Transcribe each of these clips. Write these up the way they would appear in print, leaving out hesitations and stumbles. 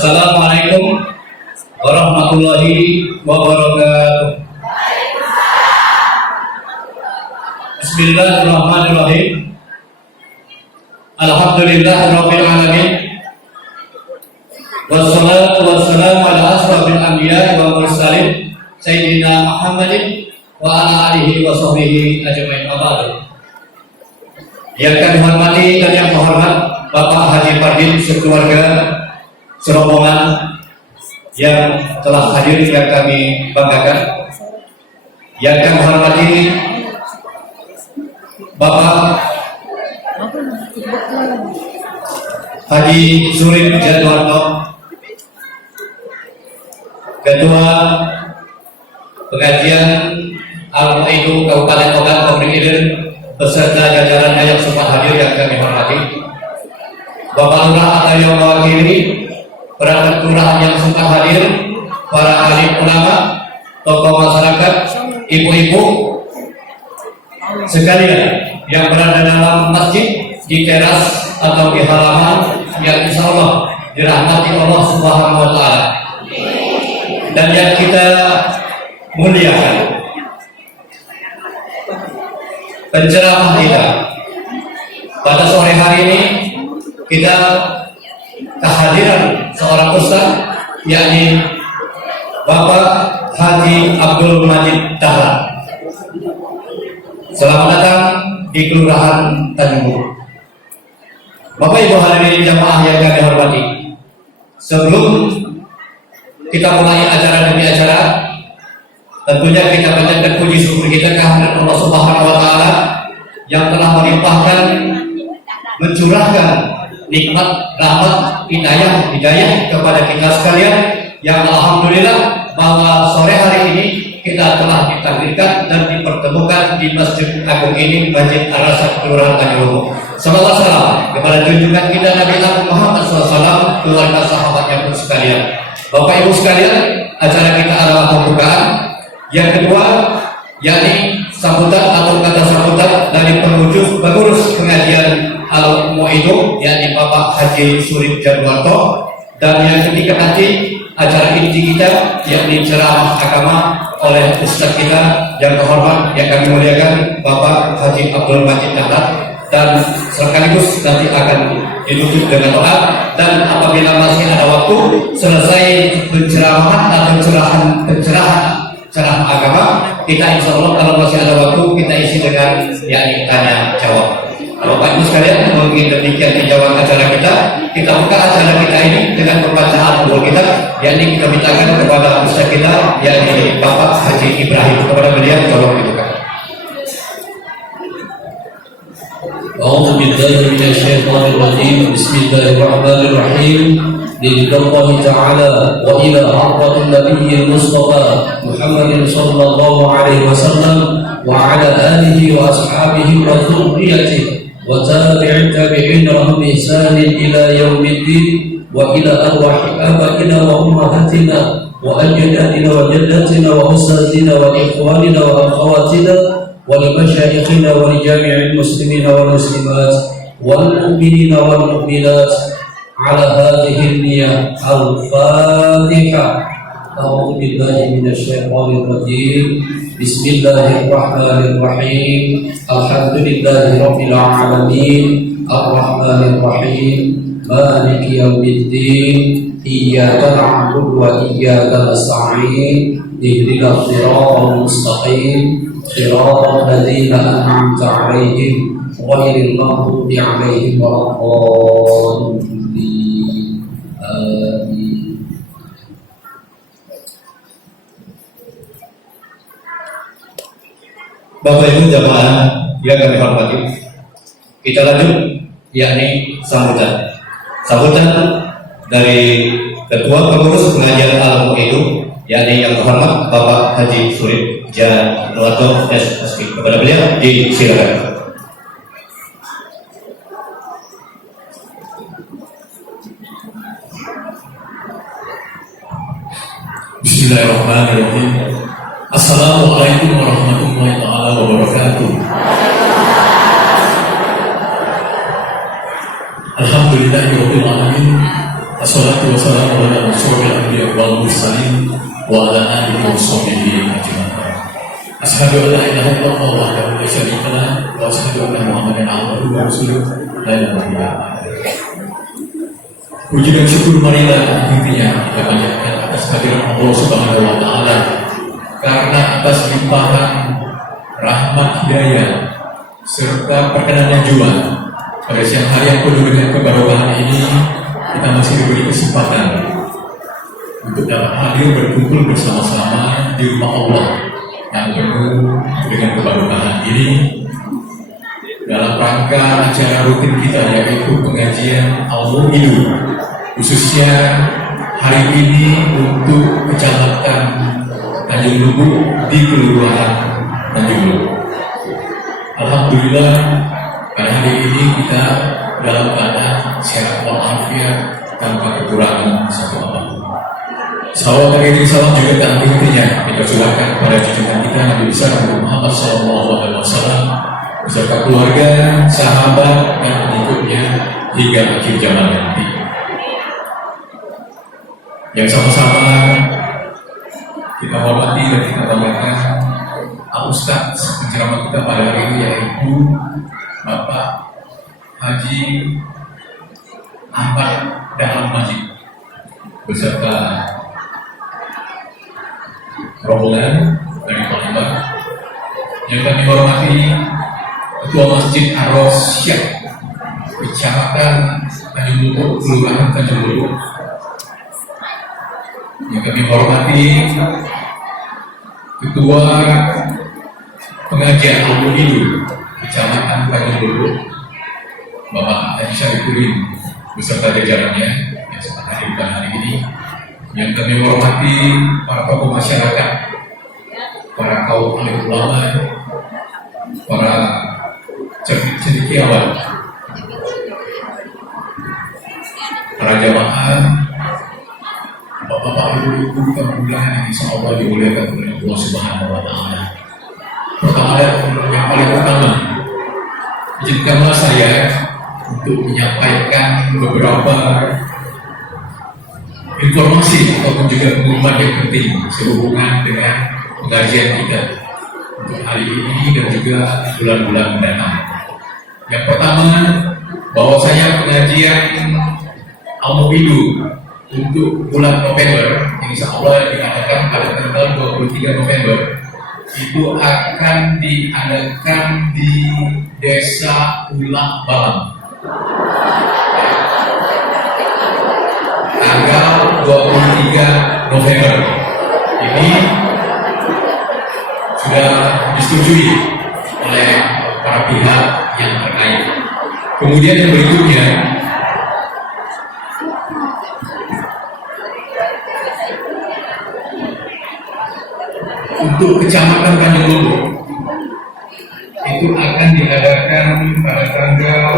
Assalamualaikum warahmatullahi wabarakatuh. Bismillahirrahmanirrahim. Alhamdulillahirabbil alamin. Wassalatu wassalamu ala asrofil anbiya wal mursalin sayyidina Muhammadin wa ala alihi wa sahbihi ajmain. Yang kami hormati dan yang terhormat Bapak Haji Pardin sekeluarga serombongan yang telah hadir yang kami banggakan. Yang kami hormati Bapak Haji Surip Jadwarto, Ketua Pengajian Al-Mu'idu Kabupaten Ogan Komering Ilir beserta jajaran yang semua hadir yang kami hormati. Bapak Lurah atau yang mewakili perangkat kelurahan yang sempat hadir, para alim ulama, tokoh masyarakat, ibu-ibu sekalian yang berada dalam masjid, di teras atau di halaman yang insya Allah dirahmati Allah Subhanahu wa Ta'ala dan yang kita muliakan. Penceramah kita pada sore hari ini, kita kehadiran seorang ustaz, yakni Bapak Haji Abdul Majid Dahlan. Selamat datang di Kelurahan Tanjung Buru. Bapak Ibu hadirin jamaah yang kami hormati, sebelum kita mulai acara demi acara, tentunya kita panjatkan puji syukur kita kehadirat Allah Subhanahu wa Ta'ala yang telah melimpahkan, mencurahkan nikmat, rahmat, hidayah kepada kita sekalian, yang alhamdulillah bahwa sore hari ini kita telah ditakdirkan dan dipertemukan di Masjid Agung ini, Masjid Ar-Rasyad Kelurahan Tanjung Buru. Salawat salam kepada junjungan kita Nabi Muhammad SAW, keluarga sahabatnya pun sekalian. Bapak Ibu sekalian, acara kita adalah pembukaan. Yang kedua, yakni sambutan atau kata sambutan dari pengurus pengajian Al-Mu'idu, yakni Bapak Haji Surip Jadwarto. Dan yang ketiga nanti acara inti kita, yakni ceramah agama oleh ustaz kita yang terhormat yang kami muliakan, Bapak Haji Abdul Majid Dahlan, dan sekaligus nanti akan ditutup dengan doa. Dan apabila masih ada waktu selesai penceramahan atau pencerahan agama, kita insya Allah kalau masih ada waktu kita isi dengan yakni tanya jawab. Kalau Bapak Ibu sekalian, mungkin demikian dijawab acara kita. Kita buka acara kita ini dengan pembacaan doa kita, yakni kita mintakan kepada ustaz kita, yakni Bapak Haji Ibrahim, kepada beliau tolong dibuka. A'udzu billahi minasyaitonir rajim. Bismillahirrahmanirrahim. Lillahi ta'ala wa ila hadratin nabiyil mustafa Muhammadin sallallahu alaihi wasallam wa ala alihi wa ashabihi wa dzurriyyatihi wa tabi'in tabi'in lahum bi ihsanin ila yaumiddin wa ila arwahi abaina wa ummahatina wa ajdadina wa jaddatina wa ustazina wa ikhwanina wa akhawatina wa limasyayikhina wa lijami'il muslimina wal muslimat wal mu'minina wal mu'minat ala hadhihi an-niyyah al-fatihah. أعوذ بالله من الشيطان الرجيم بسم الله الرحمن الرحيم الحمد لله رب العالمين الرحمن الرحيم مالك يوم الدين إياك نعبد وإياك نستعين اهدنا الصراط المستقيم صراط الذين أنعمت عليهم غير المغضوب عليهم ولا الضالين آمين. Bapak Ibu jamaah yang kami hormati, kita lanjut yakni sambutan dari Ketua Pengurus Pengajian Al-Mu'idu, yakni yang terhormat Bapak Haji Surip Jadwarto SSI. Kepada beliau disilakan. Bismillahirrahmanirrahim. Assalamualaikum warahmatullahi wabarakatuh. Alhamdulillahirabbil alamin Assalatu wassalamu ala asyrofil anbiya wal mursalin wa ala alihi wa sahbihi ajma'in. Asyhadu an la ilaha illallah wahdahu la syarika lah wa asyhadu anna Muhammadan abduhu wa rasuluh la ilaha illallah. Puji dan syukur marilah intinya kita panjatkan atas kehadiran Allah Subhanahu wa taala, karena atas limpahan rahmat hidayah serta perkenannya jua pada siang hari yang penuh dengan kebarokahan ini, kita masih diberi kesempatan untuk dapat hadir berkumpul bersama-sama di rumah Allah yang penuh dengan kebarokahan ini dalam rangka acara rutin kita, yaitu pengajian Al-Mu'idu, khususnya hari ini untuk Kecamatan Tanjung Lubuk di Kelurahan Tanjung Lubuk. Alhamdulillah, pada hari ini kita dalam keadaan sehat walafiat tanpa kekurangan satu apapun. Salawat dan salam juga tak henti-hentinya kita curahkan kepada junjungan kita Nabi besar Muhammad SAW beserta keluarga, sahabat dan pengikutnya hingga akhir zaman nanti. Yang sama-sama kita hormati dan kita banggakan Al-Ustaz penceramah kita pada hari ini, yaitu Bapak Haji Ahmad Dahlan Majid beserta rombongan dari Palembang. Yang kami hormati Ketua Masjid Ar-Rasyid Kecamatan Tanjung Lubuk, Kelurahan Tanjung Lubuk. Yang kami hormati Ketua Pengajian Al-Mu'idu Kecamatan Tanjung Lubuk, Bapak Haji Syarifudin beserta jajarannya yang sempat hadir pada hari ini. Yang kami hormati para tokoh masyarakat, para kaum alim ulama, para cendekiawan, para jamaah, bapak-bapak, ibu-ibu yang insya Allah dimuliakan oleh Allah Subhanahu wa taala. Pertama yang paling utama, izinkanlah saya untuk menyampaikan beberapa informasi ataupun juga pengumuman yang penting sehubungan dengan pengajian kita untuk hari ini dan juga bulan-bulan mendatang. Yang pertama, bahwasanya pengajian Al-Mu'idu untuk bulan November, insya Allah diadakan pada tanggal 23 November, itu akan diadakan di Desa Ulak Balam tanggal 23 November. Ini sudah disetujui oleh para pihak yang terkait. Kemudian yang berikutnya, untuk Kecamatan Tanjung Lubuk itu akan diadakan pada tanggal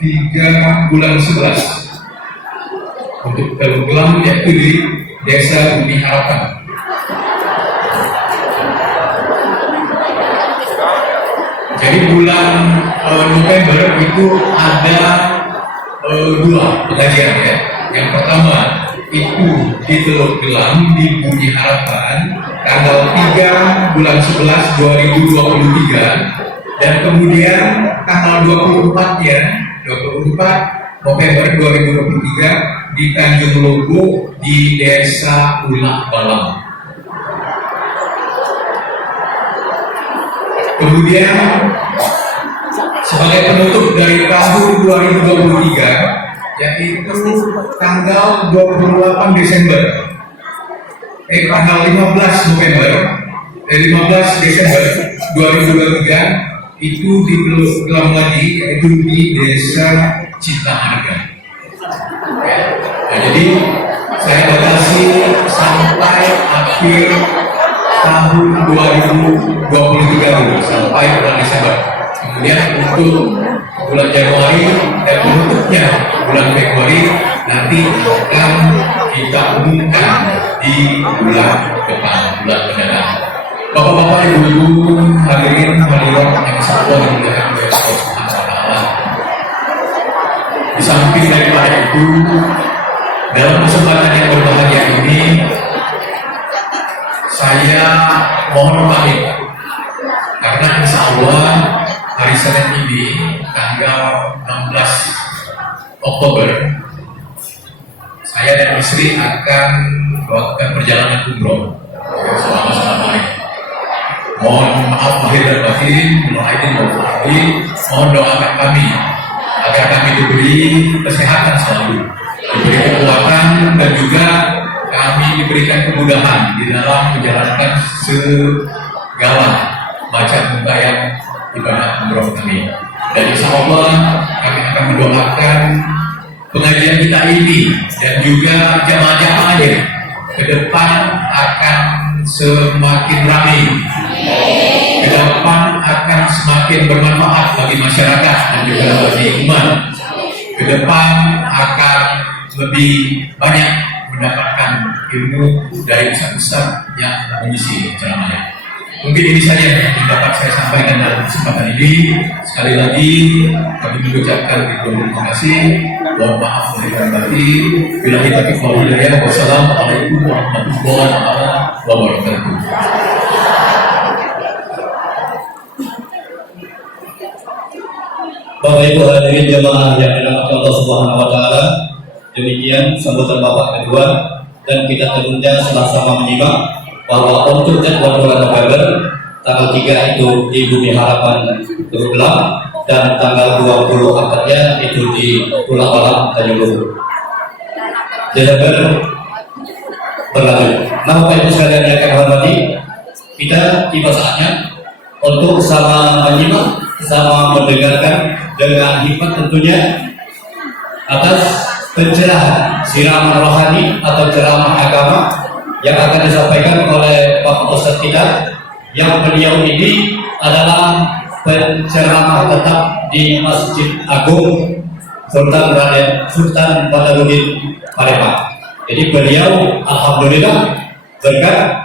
3 bulan 11 untuk Telugulang, yaitu di Desa Bumi Harapan. Jadi bulan November itu ada dua pengajian ya. Yang pertama itu di Telugulang di Bumi Harapan tanggal 3 bulan 11 2023, dan kemudian tanggal 24 November 2023 di Tanjung Lubuk di Desa Ulak Balam. Kemudian sebagai penutup dari tahun 2023, yaitu tanggal 28 Desember tanggal 15 November 15 Desember 2023 itu digelar lagi, yaitu di Desa Citaharga. Nah, jadi saya batasi sampai akhir tahun 2023 dulu, sampai bulan Desember. Kemudian untuk bulan Januari dan penutupnya bulan Februari nanti akan kita umumkan di bulan depan, bulan mendatang. Bapak-bapak, ibu-ibu, hadirin hadirat yang insya Allah dimuliakan oleh Allah Subhanahu wa taala. Di samping daripada itu, dalam kesempatan yang berbahagia ini, saya mohon pamit karena insya Allah hari Senin ini tanggal 16 Oktober saya dan istri akan melakukan perjalanan umroh selama ini. Mohon maaf lahir dan batin, mohon doakan kami agar kami diberi kesehatan selalu, diberi kekuatan, dan juga kami diberikan kemudahan di dalam menjalankan segala macam upaya ibadah umroh kami. Dan insya Allah kami akan mendoakan pengajian kita ini dan juga jamaah-jamaahnya ke depan akan semakin ramai, ke depan akan semakin bermanfaat bagi masyarakat dan juga bagi umat, ke depan akan lebih banyak mendapatkan ilmu dari ustaz-ustaz yang mengisi ceramahnya. Mungkin ini saja yang dapat saya sampaikan dalam kesempatan ini. Sekali lagi kami mengucapkan terima kasih. Mohon maaf lahir dan batin. Billahi taufiq wal hidayah. Wassalamualaikum warahmatullahi wabarakatuh. Bapak Ibu hadirin jemaah yang dirahmati Allah Subhanahu wa taala, demikian sambutan Bapak kedua, dan kita tentunya sama-sama menyimak bahwa untuk jadwal bulan November tanggal 3 itu di Bumi Harapan Terugelam dan tanggal 24-nya itu di Pulau Alam Tanjung Luhur. Desember berlalu. Nah, Bapak Ibu sekalian yang kami hormati, kita tiba saatnya untuk sama menyimak, sama mendengarkan dengan hikmat tentunya atas pencerahan siraman rohani atau ceramah agama yang akan disampaikan oleh Bapak Ustadz kita, yang beliau ini adalah penceramah tetap di Masjid Agung Sultan Badarudin Palembang. Jadi beliau alhamdulillah berkat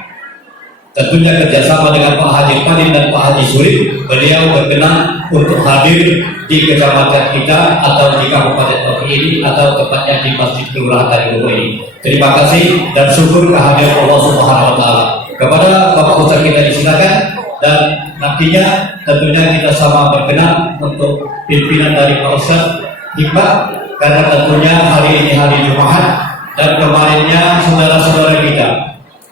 tentunya kerjasama dengan Pak Haji Padin dan Pak Haji Surip, beliau berkenan untuk hadir di kecamatan kita atau di Kabupaten Oki ini, atau tepatnya di Masjid Kelurahan Tanjung Luhur ini. Terima kasih dan syukur kehadiran Allah Subhanahu wa taala. Kepada Bapak Ustaz kita disilakan, dan nantinya tentunya kita sama berkenan untuk pimpinan dari Pak Ustaz Hikmat, karena tentunya hari ini hari Jumat dan kemarinnya saudara-saudara kita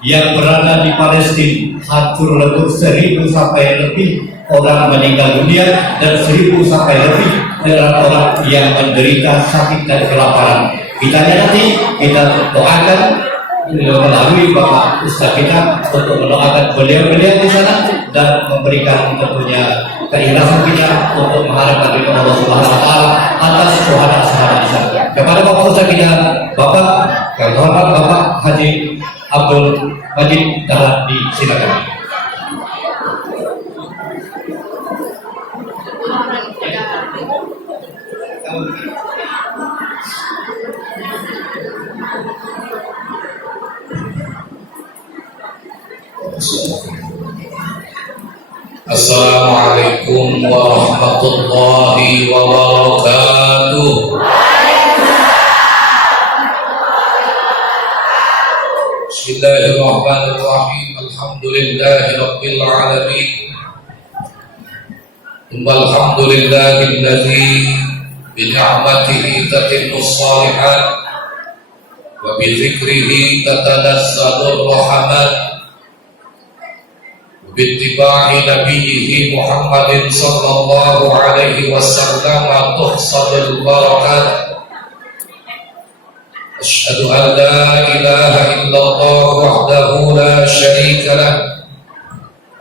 yang berada di Palestina hancur lebur 1000 sampai lebih orang meninggal dunia dan 1000 sampai lebih orang yang menderita sakit dan kelaparan. Kita nanti kita doakan melalui Bapak Ustaz kita untuk mendoakan beliau-beliau di sana dan memberikan tentunya keikhlasan kita untuk mengharapkan ridho Allah Subhanahu wa taala atas syuhada-syuhada di sana. Kepada Bapak Ustaz kita, Bapak kami hormat Bapak Haji Abdul Majid Dahlan, disilakan. Assalamualaikum warahmatullahi wabarakatuh. Bismillahirrahmanirrahim. Alhamdulillahi rabbil alamin. Alhamdulillahilladzi bi ni'matihi tatimmus shalihat wa bi dzikrihi tatanazzalur rahmat. باتباع نبيه محمد صلى الله عليه وسلم تحصل البركات. أشهد أن لا إله إلا الله وحده لا شريك له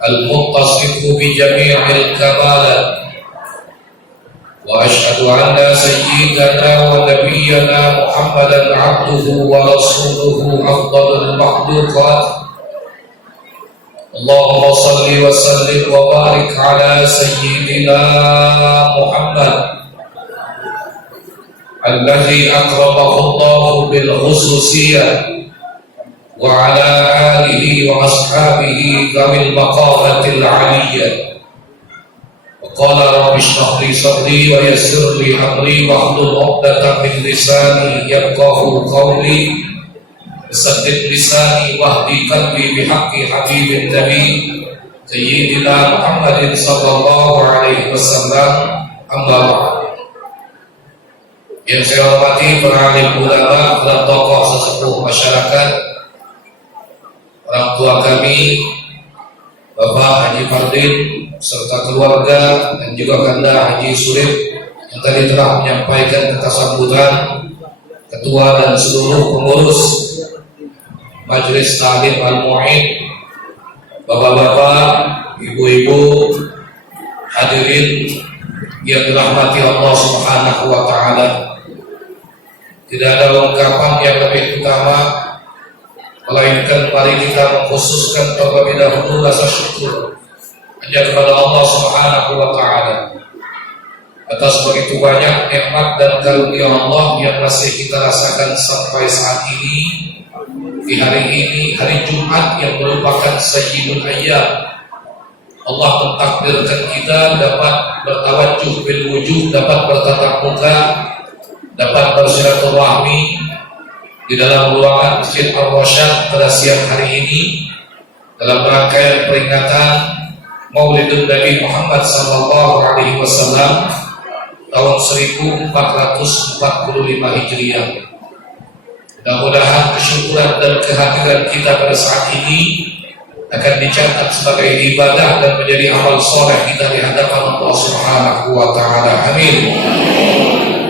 المتصف بجميع الكمالات، وأشهد أن سيدنا ونبينا محمدا عبده ورسوله أفضل المخلوقات. اللهم صل وسلم وبارك على سيدنا محمد الذي أكرمه الله بالخصوصية، وعلى آله وأصحابه ذوي المقامة العالية. Qala rabbi shrah li sadri wa yassir li amri wahlul 'uqdatam min lisani yafqahu qawli. Saddid lisani wahdi qalbi bihaqqi habibin nabi Sayyidina Muhammadin sallallahu alaihi wasallam. Amma ba'd. Yang saya hormati para alim ulama dan tokoh sesepuh masyarakat, orang tua kami, Bapak Haji Fardin serta keluarga, dan juga Kanda Haji Surip yang tadi telah menyampaikan kata sambutan, ketua dan seluruh pengurus Majelis Ta'lim Al-Mu'in, bapak-bapak, ibu-ibu, hadirin yang dirahmati Allah Subhanahu wa Ta'ala. Tidak ada ungkapan yang lebih utama melainkan mari kita mengkhususkan terlebih dahulu rasa syukur hanya kepada Allah Subhanahu wa Ta'ala atas begitu banyak nikmat dan karunia Allah yang masih kita rasakan sampai saat ini. Di hari ini, hari Jumat yang merupakan sayyidul ayyam, Allah mentakdirkan kita dapat bertawajuh bil wujuh, dapat bertatap muka, dapat bersilaturahmi di dalam ruangan Masjid Ar-Rasyad pada siang hari ini dalam rangkaian peringatan Maulidun Nabi Muhammad sallallahu alaihi wasallam tahun 1445 Hijriah. Mudah-mudahan kesyukuran dan kehadiran kita pada saat ini akan dicatat sebagai ibadah dan menjadi amal soleh kita di hadapan Allah Subhanahu wa Ta'ala. Amin.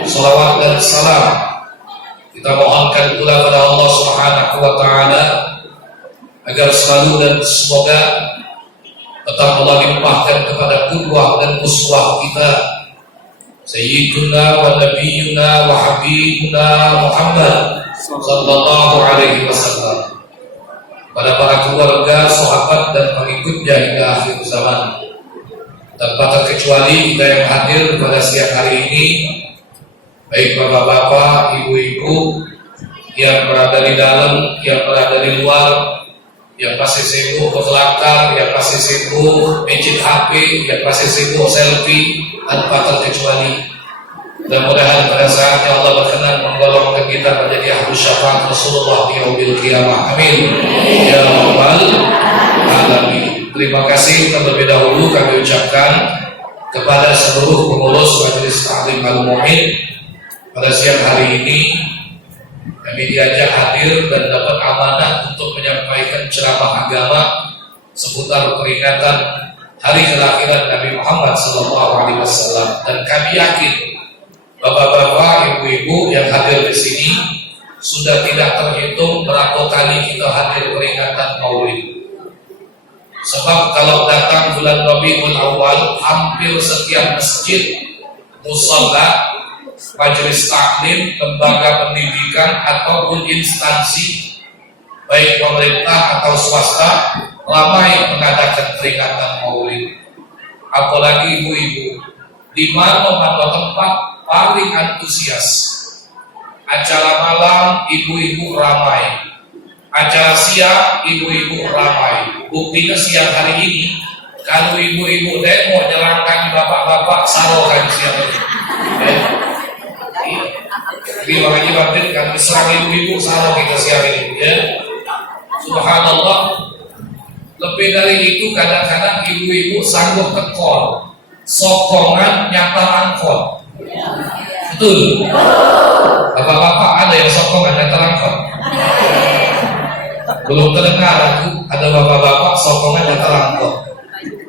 Salawat dan salam kita mohonkan pula kepada Allah Subhanahu wa Ta'ala agar selalu dan semoga tetap Allah limpahkan kepada qudwah dan uswah kita Sayyiduna wa Nabiyuna wa Habibuna Muhammad sallallahu alaihi wasallam, pada para keluarga, sahabat dan pengikutnya hingga akhir zaman. Tanpa terkecuali kita yang hadir pada siang hari ini, baik bapak-bapak, ibu-ibu yang berada di dalam, yang berada di luar, yang masih sibuk berkelakar, yang masih sibuk mencet HP, yang masih sibuk selfie, tanpa terkecuali. Mudah-mudahan pada saatnya Allah berkenan menggolongkan kita menjadi ahlu syafaat Rasulullah di yaumil qiyamah. Amin ya rabbal alamin. Terima kasih terlebih dahulu kami ucapkan kepada seluruh pengurus Majelis Ta'lim Al-Mu'in. Pada siang hari ini kami diajak hadir dan dapat amanah untuk menyampaikan ceramah agama seputar peringatan hari kelahiran Nabi Muhammad SAW. Dan kami yakin bapak-bapak, ibu-ibu yang hadir di sini sudah tidak terhitung berapa kali kita hadir peringatan Maulid. Sebab kalau datang bulan Rabiul Awal, hampir setiap masjid, musalla, majelis taklim, lembaga pendidikan ataupun instansi baik pemerintah atau swasta ramai mengadakan peringatan Maulid. Apalagi ibu-ibu, di mana tempat paling antusias. Acara malam ibu-ibu ramai, acara siang ibu-ibu ramai. Buktinya siang hari ini kalau ibu-ibu demo nyerangkan bapak-bapak sarokan siang ini. Jadi makanya batin kami serang ibu-ibu sarok kita siang ini. Ya. Subhanallah. Lebih dari itu kadang-kadang ibu-ibu sanggup tekor, sokongan nyata angkot. Betul. Bapak-bapak ada yang sokongan nyata angkot? Belum terdengar aku ada bapak-bapak sokongan nyata angkot.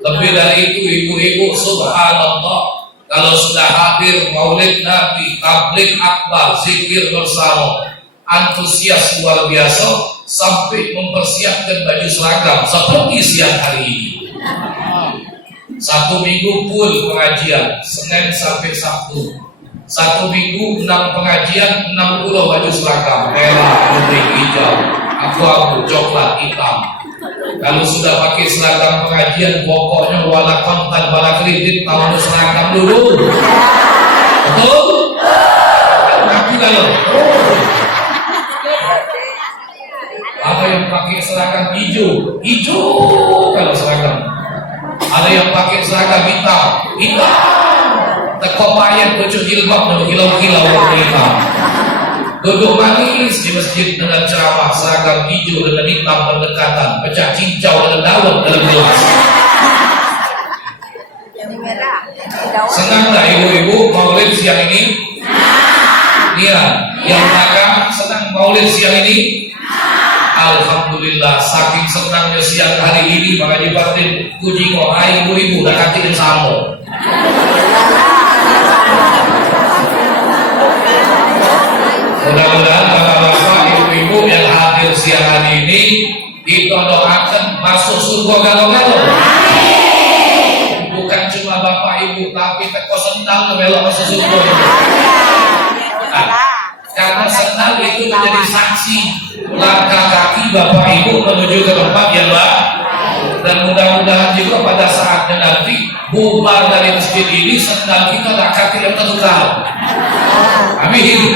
Lebih dari itu ibu-ibu, subhanallah, kalau sudah hadir Maulid Nabi, tabligh akbar, zikir bersama, antusias luar biasa sampai mempersiapkan baju seragam seperti siang hari ini. 1 minggu full pengajian, Senin sampai Sabtu. 1 minggu 6 pengajian, 60 baju seragam, merah, putih, hijau, abu-abu, coklat, hitam. Kalau sudah pakai seragam pengajian, pokoknya wala kontan, wala kredit, tahun seragam dulu. Betul? Tapi kalau apa yang pakai seragam hijau, hijau kalau seragam. ada yang pakai seragam hitam, teko payet baju jilbab dan kilau-kilau warna hitam. Duduk manis di masjid dengan ceramah seragam hijau dengan hitam berdekatan, pecah cincau dengan dawet dalam gelas. Senang tak ibu-ibu maulid siang ini? Iya, yang makan senang maulid siang ini? Alhamdulillah, saking senangnya siang hari ini maka dibatin puji kok hai ibu-ibu dan hati sama. Mudah-mudahan bapak-bapak, ibu-ibu yang hadir siang hari ini didoakan masuk surga galo-galo. Bukan cuma bapak ibu, tapi teko sendal melok masuk surga. Nah, karena sendal itu menjadi saksi langkah kaki bapak ibu menuju ke tempat yang baik. Dan mudah-mudahan juga pada saatnya nanti bubar dari masjid ini sendal kita tak kaki yang tertukar. Amin.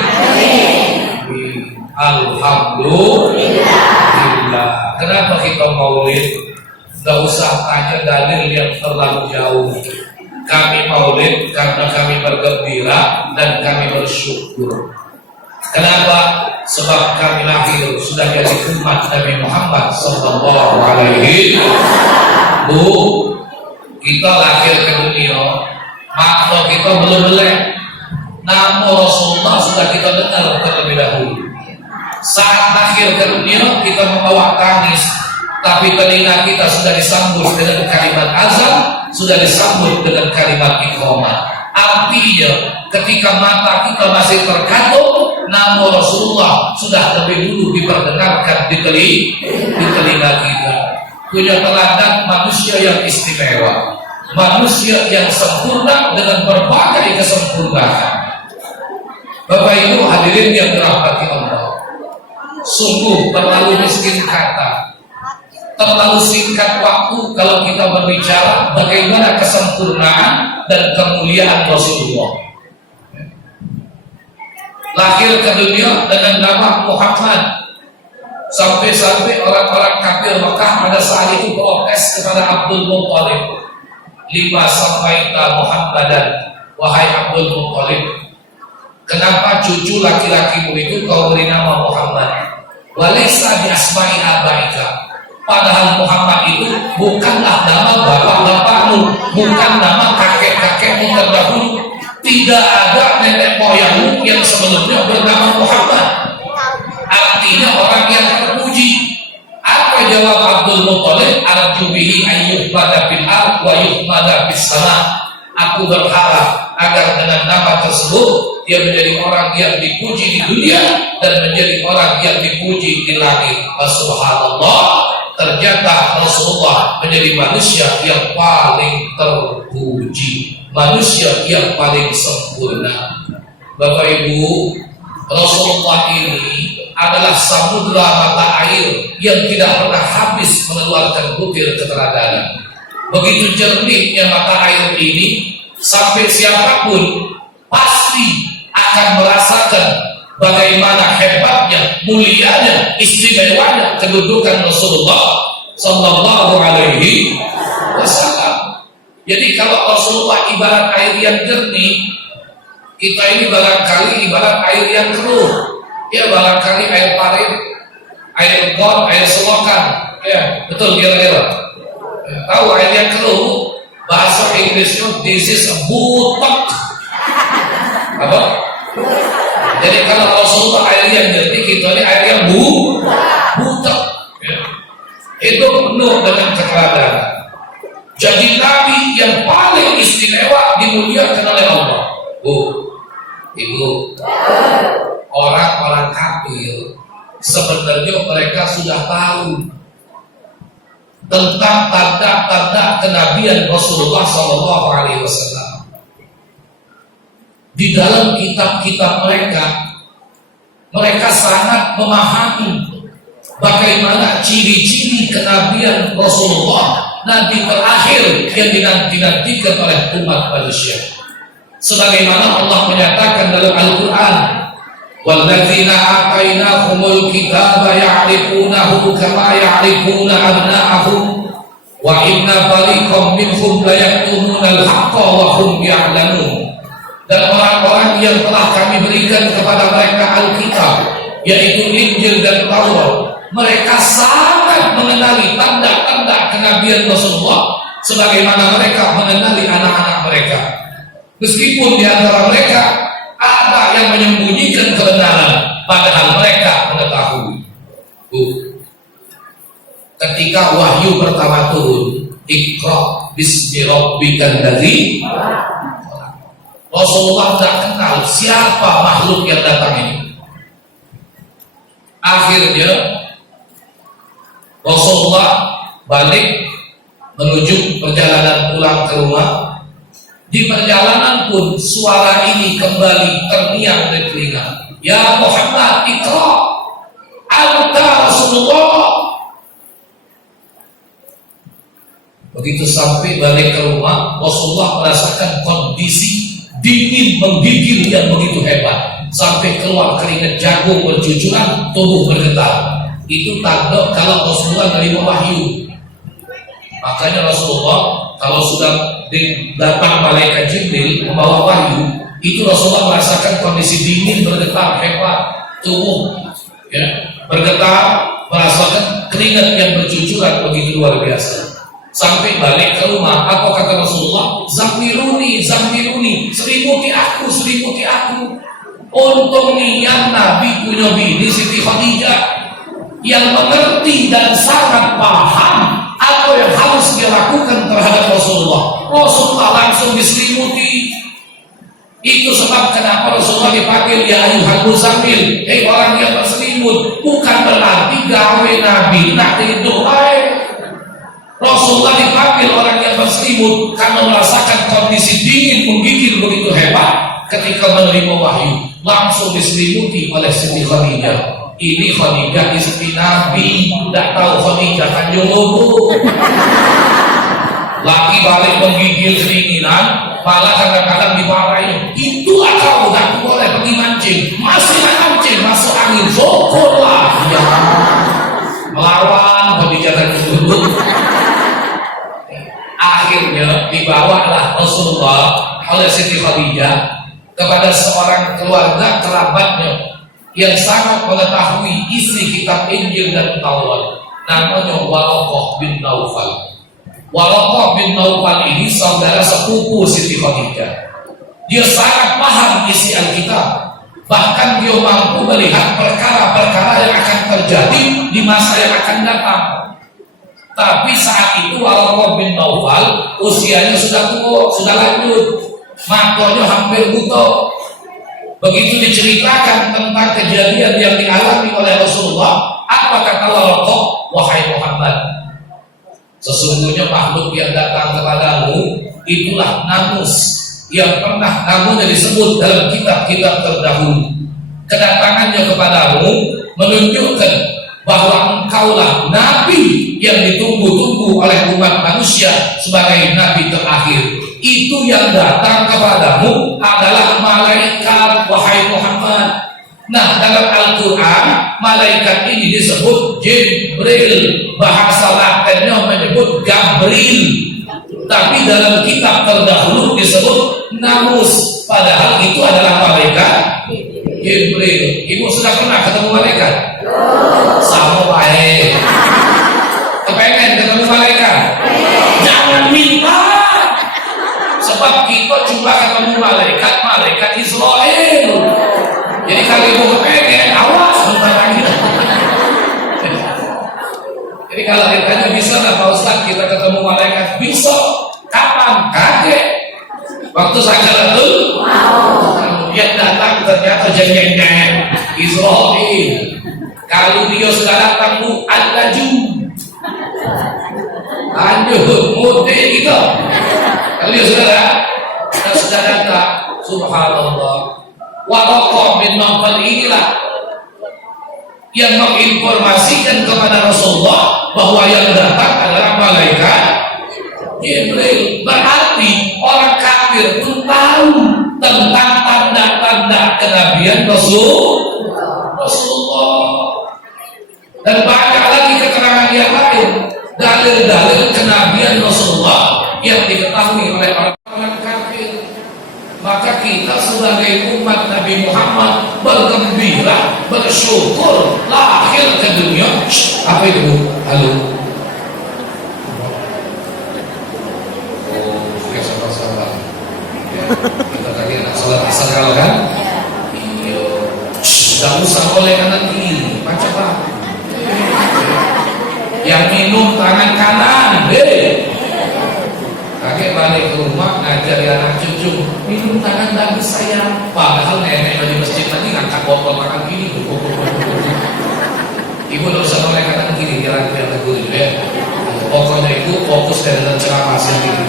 Alhamdulillah. Kenapa kita maulid? Gak usah tanya dalil yang terlalu jauh. Kami maulid karena kami bergembira dan kami bersyukur. Kenapa? Sebab kami lahir sudah jadi umat Nabi Muhammad sallallahu alaihi wasallam. Kita lahir ke dunia, makna kita belum melek. Nama Rasulullah sudah kita dengar terlebih dahulu. Saat lahir ke dunia kita membawa tangis, tapi telinga kita sudah disambut dengan kalimat azan, sudah disambut dengan kalimat iqamah. Artinya ketika mata kita masih terkatup, nama Rasulullah sudah lebih dulu diperdengarkan di telinga kita. Punya teladan manusia yang istimewa, manusia yang sempurna dengan berbagai kesempurnaan. Bapak Ibu hadirin yang dirahmati Allah, sungguh terlalu miskin kata, terlalu singkat waktu kalau kita berbicara bagaimana kesempurnaan dan kemuliaan Rasulullah. Lahir ke dunia dengan nama Muhammad, sampai-sampai orang-orang kafir Mekah pada saat itu protes kepada Abdul Muttalib. Lima sampaita Muhammadan, wahai Abdul Muttalib, kenapa cucu laki-lakimu itu kau beri nama Muhammad? Walaysa bi asma'i abaika. Padahal Muhammad itu bukanlah nama bapak-bapakmu, bukan nama kakek-kakekmu terdahulu. Tidak ada nenek moyangmu yang sebelumnya bernama Muhammad. Artinya orang yang terpuji. Apa jawab Abdul Muttalib? Arju bihi ayyuhmada fil ard wa yuhmada fis sama. Aku berharap agar dengan nama tersebut dia menjadi orang yang dipuji di dunia dan menjadi orang yang dipuji di langit. Subhanallah. Ternyata Rasulullah menjadi manusia yang paling terpuji, manusia yang paling sempurna. Bapak Ibu, Rasulullah ini adalah samudra mata air yang tidak pernah habis mengeluarkan butir keteladanan. Begitu jernihnya mata air ini, sampai siapapun pasti akan merasakan bagaimana hebatnya, mulianya, istimewanya kedudukan Rasulullah sallallahu alaihi wasallam. Jadi kalau Rasulullah ibarat air yang jernih, kita ini barangkali ibarat air yang keruh. Ya barangkali air parit, air got, air selokan. Ya, betul kira-kira. Ya, tahu air yang keruh, bahasa Inggrisnya this is a butek. Apa? Jadi kalau Rasulullah air yang jernih, kita ini air yang butek. Ya. Itu penuh dengan keteladanan. Jadi Nabi yang paling istimewa dimuliakan oleh Allah. Ibu, orang-orang kafir sebenarnya mereka sudah tahu tentang tanda-tanda kenabian Rasulullah SAW. Di dalam kitab-kitab mereka sangat memahami bagaimana ciri-ciri kenabian Rasulullah, Nabi terakhir yang dinanti-nantikan oleh umat manusia. Sebagaimana Allah menyatakan dalam Al-Quran, وَالَّذِينَ آتَيْنَاهُمُ الْكِتَابَ يَعْرِفُونَهُ كَمَا يَعْرِفُونَ أَبْنَاءَهُمْ. Wa inna fariqam minhum la yaktumunal haqqa wa hum ya'lamun. Dan orang-orang yang telah kami berikan kepada mereka Alkitab, yaitu Injil dan Taurat, mereka sangat mengenali tanda-tanda kenabian Rasulullah sebagaimana mereka mengenali anak-anak mereka. Meskipun di antara mereka ada yang menyembunyikan kebenaran, padahal mereka mengetahui. Ketika wahyu pertama turun, Iqra bismi rabbikal ladzi, Rasulullah tidak kenal siapa makhluk yang datang ini. Akhirnya Rasulullah balik menuju perjalanan pulang ke rumah. Di perjalanan pun suara ini kembali terngiang di telinga. Ya Muhammad, Iqra, anta Rasulullah. Begitu sampai balik ke rumah, Rasulullah merasakan kondisi dingin menggigil yang begitu hebat, sampai keluar keringat jagung bercucuran, tubuh bergetar. Itu tanda kalau Rasulullah menerima wahyu. Makanya Rasulullah kalau sudah datang malaikat Jibril membawa wahyu, itu Rasulullah merasakan kondisi dingin bergetar hebat, tubuh ya bergetar, merasakan keringat yang bercucuran begitu luar biasa. Sampai balik ke rumah, apa kata Rasulullah? Zammiluni, zammiluni, selimuti aku, selimuti aku. Untung niat Nabi punya bini Siti Khadijah yang mengerti dan sangat paham apa yang harus dia lakukan terhadap Rasulullah. Rasulullah langsung diselimuti. Itu sebab kenapa Rasulullah dipanggil ya ayyuhal muzammil, orang yang berselimut. Bukan berarti gawe Nabi nak tidur baik. Rasulullah dipanggil orang yang berselimut karena merasakan kondisi dingin menggigil begitu hebat ketika menerima wahyu. Langsung diselimuti oleh Siti Khadijah. Ini Khadijah istri Nabi, tidak tahu Khadijah kan jomblo. Laki balik menggigil kedinginan, malah kadang-kadang dimarahin. Itulah kau tak boleh pergi mancing, masih mancing masuk angin, syukurlah ya. Melawan Khadijah dan jomblo. Akhirnya dibawalah Rasulullah oleh Siti Khadijah kepada seorang keluarga kerabatnya yang sangat mengetahui isi kitab Injil dan Taurat, namanya Waraqah bin Naufal. Waraqah bin Naufal ini saudara sepupu Siti Khadijah. Dia sangat paham isi Alkitab, bahkan dia mampu melihat perkara-perkara yang akan terjadi di masa yang akan datang. Tapi saat itu Waraqah bin Naufal usianya sudah tua, sudah lanjut, matanya hampir buta. Begitu diceritakan tentang kejadian yang dialami oleh Rasulullah, apa kata Waraqah? Wahai Muhammad, sesungguhnya makhluk yang datang kepadamu itulah namus yang pernah namanya disebut dalam kitab-kitab terdahulu. Kedatangannya kepadamu menunjukkan bahwa engkaulah Nabi yang ditunggu-tunggu oleh umat manusia sebagai Nabi terakhir. Itu yang datang kepadamu adalah malaikat, wahai Muhammad. Nah, dalam Al-Quran malaikat ini disebut Jibril, bahasa Latinnya menyebut Gabriel, tapi dalam kitab terdahulu disebut Namus, padahal itu adalah malaikat Jibril. Ibu sudah pernah ketemu malaikat? Sama baik. Kepengen ketemu malaikat? Jangan minta. Sebab kita cuma ketemu malaikat Israel. Jadi kalau ibu kepengen, awas bentar lagi. Jadi kalau ditanya bisa nggak Pak Ustaz kita ketemu malaikat? Bisa. Kapan? Kaget. Waktu saya kebetul, dia datang ternyata jengeng Israel. Kalau dia sudah datang al-laju, lanjut mudik kita. Kalau dia sudah datang, subhanallah. Waraqah bin Naufal inilah yang menginformasikan kepada Rasulullah bahwa yang datang adalah malaikat Jibril. Berarti orang kafir pun tahu tentang tanda-tanda kenabian Rasulullah. Dan banyak lagi keterangan yang lain, dalil-dalil kenabian ajaran Rasulullah yang diketahui oleh orang kafir. Maka kita sebagai umat Nabi Muhammad bergembira, bersyukur lahir ke dunia. Apa itu? Halo. Oh, sudah sabar-sabar. Ya, kita tadi anak salat asar kalau kan? Iya. Tidak usah oleh kanan kiri, macam apa? Yang minum tangan kanan, kakek balik ke rumah ngajar anak cucu minum tangan bagi saya. Padahal nenek di masjid tadi ngangkat botol tangan kiri. Ibu tidak usah oleh kanan kiri, kira-kira tegur ya. Pokoknya itu fokus dari ceramah sendiri.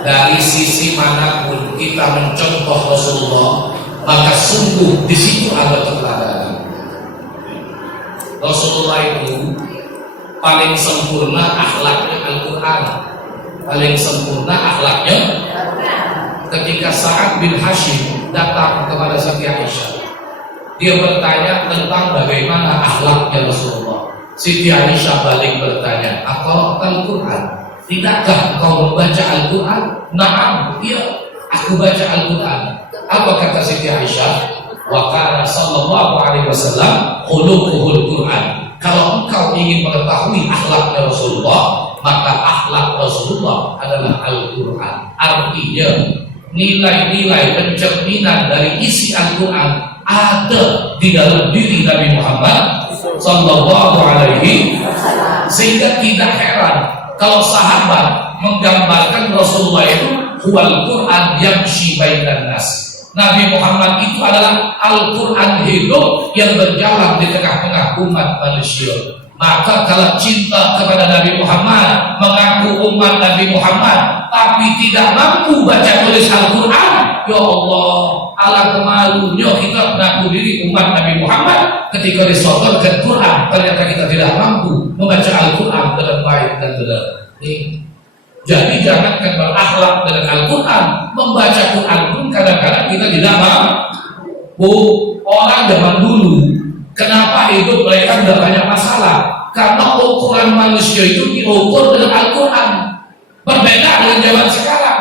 Dari sisi manapun kita mencontoh Rasulullah, maka sungguh di situ ada keteladanan. Rasulullah itu paling sempurna akhlaknya Al-Quran, paling sempurna akhlaknya. Ketika Sa'ad bin Hashim datang kepada Siti Aisyah, dia bertanya tentang bagaimana akhlaknya Rasulullah. Siti Aisyah balik bertanya, "Apa Al-Quran? Tidakkah kau membaca Al-Quran?" "Na'am, iya, aku baca Al-Quran." Apa kata Siti Aisyah? "Wa kana sallallahu alaihi wasallam khuluquhul Quran." Kalau engkau ingin mengetahui akhlaknya Rasulullah, maka akhlak Rasulullah adalah Al-Quran. Artinya nilai-nilai pencerminan dari isi Al-Quran ada di dalam diri Nabi Muhammad sallallahu alaihi wasallam. Sehingga tidak heran kalau sahabat menggambarkan Rasulullah itu huwal Quran yamshi bainan nas. Nabi Muhammad itu adalah Al-Quran hidup yang berjalan di tengah-tengah umat manusia. Maka kalau cinta kepada Nabi Muhammad, mengaku umat Nabi Muhammad, tapi tidak mampu baca tulis Al-Quran, ya Allah, alangkah malunya kita mengaku diri umat Nabi Muhammad ketika disodorkan Quran, ternyata kita tidak mampu membaca Al-Quran dengan baik dan benar. Jadi jangankan berakhlak dengan Al-Quran, membaca Quran pun kadang-kadang kita tidak mampu. Orang zaman dulu, kenapa hidup mereka tidak banyak masalah? Karena ukuran manusia itu diukur dengan Al-Quran. Berbeda dengan zaman sekarang.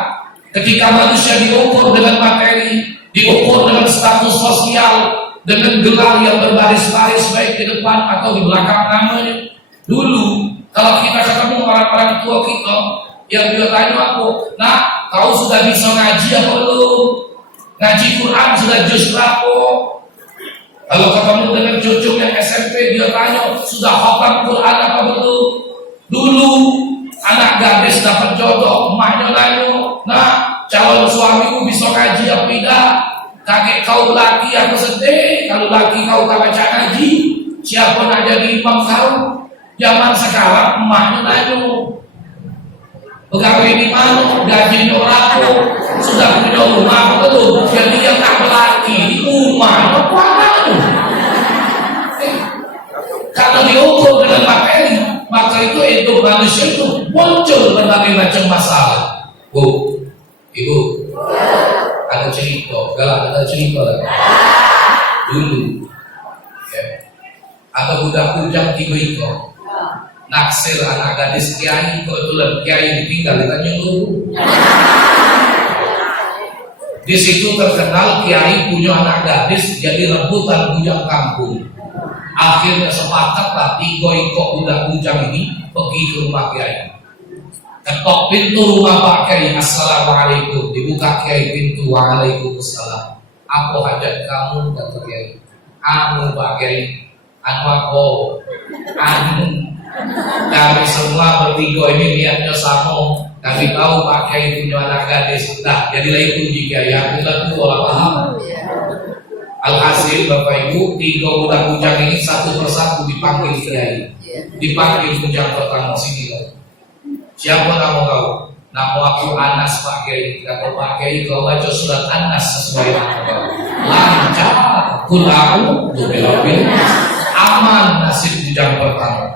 Ketika manusia diukur dengan materi, diukur dengan status sosial, dengan gelar yang berbaris-baris baik di depan atau di belakang namanya. Dulu, kalau kita ketemu orang-orang tua kita, yang dia tanya aku, "Nak, kau sudah bisa ngaji apa belum? Ngaji Quran sudah juz berapa?" Kalau ketemu dengan cucu yang SMP, dia tanya, "Sudah hafal Quran apa belum?" Dulu anak gadis dapat jodoh, emaknya tanya, "Nak, calon suamiku bisa ngaji apa tidak?" "Kakek kau laki aku sedih, kalau laki kau tak baca ngaji, siapa nak jadi imam kau?" Zaman sekarang emaknya tanya, "Pegawai di mana? Gajinya berapa? Sudah punya rumah apa belum?" Jadi yang tak berlaki di rumah apa? Karena diukur dengan materi, maka itu hidup manusia itu muncul berbagai macam masalah. Bu, ibu, ada cerita, galak ada cerita dulu. Ya. Ada budak bujang 3 ekor. Naksir anak gadis kiai, kebetulan kiai ditinggal di Tanjung Luwu. Di situ terkenal kiai punya anak gadis, jadi rebutan bujang kampung. Akhirnya sepakatlah 3 ekor budak bujang ini pergi ke rumah kiai. Ketok pintu rumah Pak Kiai, "Assalamualaikum." Dibuka Kiai pintu, "Waalaikumsalam." "Apa hajat kamu?" kata Kiai. "Anu Pak Kiai, anu apa? Anu kami semua bertiga ini niatnya sama. Kami tahu Pak Kiai punya anak gadis. Nah, jadilah itu jika ya kita tuh olah paham." Alhasil Bapak Ibu, 3 budak bujang ini satu persatu dipanggil Kiai. Dipanggil bujang pertama, "Sini lah. Siapa nama kau?" "Nama aku Anas Pak Kiai." Kata Pak Kiai, "Kau baca surat Anas sesuai nama kau." Lancar. "Kul a'udzu birabbil nas." Aman nasibnya. Bujang pertama,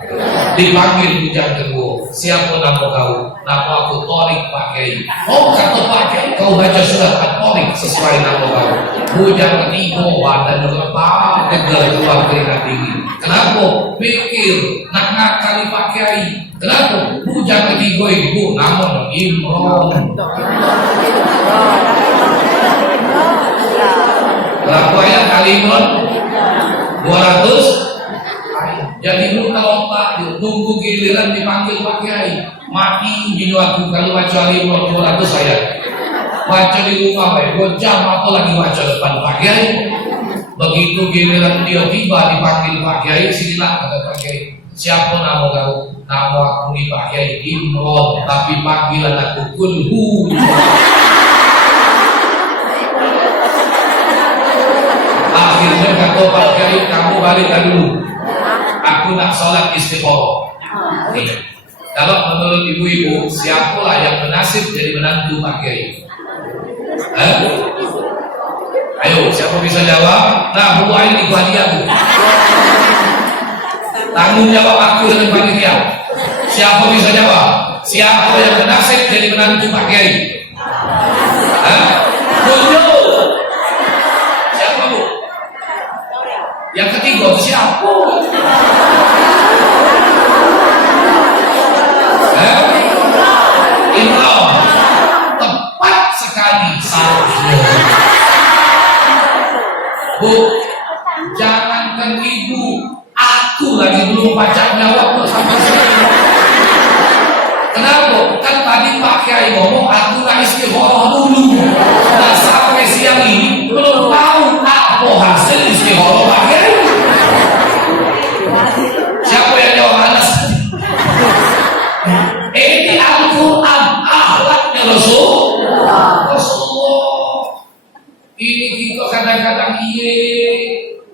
dipanggil bujang kedua. Siapa nama kau? Nama aku Torik Pak Kiai. Oh kata Pak Kiai, kau baca surat At-Torik sesuai nama kau. Bujang ketiga badan berlepas, tegel keluar keringat dingin. Kenapa? Pikir nak ngakali Pak Kiai. Kenapa? Bujang ketiga ibu nama Imron. Berapa ya kali Imron? 200. Jadi lu kalau tak tunggu giliran dipanggil Pak Kiai, mati di waktu kalau baca 200 saya baca di rumah, baik jam atau lagi baca depan Pak Kiai. Begitu giliran dia tiba dipanggil Pak Kiai, sinilah kata Pak Kiai. Siapa nama kau? Nama aku ni Pak Kiai Imron, tapi panggilan aku Kulhu. Akhirnya kata Pak Kiai, kamu balik dulu. Aku nak sholat istiqoroh. Kalau menurut ibu-ibu, siapalah yang bernasib jadi menantu Pak Kiai? Ayo, siapa bisa jawab? Nah, buain ibu hadiahku. Tanggung jawab aku dengan panitia. Siapa bisa jawab? Siapa yang bernasib jadi menantu Pak Kiai? Tunjuk. Siapa bu? Yang ketiga siapa? Imron. Tepat sekali salah. Bu, jangankan ibu, aku lagi belum baca jawab sampai sini. Kenapa? Kan tadi Pak Kiai ngomong aku nggak istiqoroh dulu. Nah sampai siang ini belum tahu apa hasil istiqoroh Pak Kiai. Siapa yang jawab Anas? Ini Al-Quran, akhlaknya Rasulullah. Ini kita kadang-kadang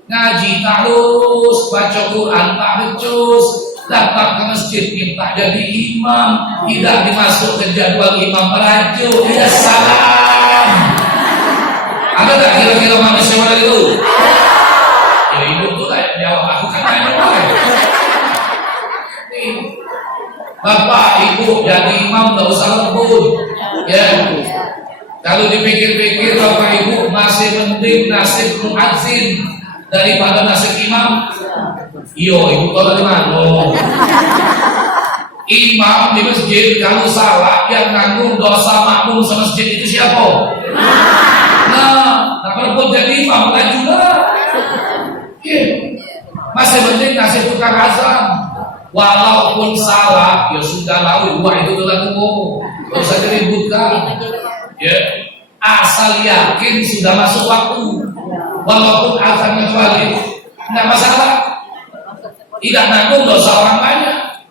ngaji tak lulus, baca Quran tak becus, datang ke masjid minta jadi imam, tidak dimasuk ke jadwal imam merajuk, tidak salam. Ada tak kira-kira manusia mana itu? Ya ibu tuh lah yang jawab, aku kan tanya mana? Bapak, ibu jadi imam tak usah lembut, ya. Kalau dipikir-pikir bapak ibu masih penting nasib muadzin daripada nasib imam. Iyo, ibu tahu dari mana? Imam di masjid kalau salah yang nanggung dosa makmum semasjid itu siapa? Nah, kalau jadi imam kan juga. Masih penting nasib tukang azan. Walaupun salah, ya sudah lalu dua itu telah umum, tidak usah diributkan. Ya, asal yakin sudah masuk waktu, walaupun azannya balik, tidak masalah. Tidak nanggung dosa orang banyak.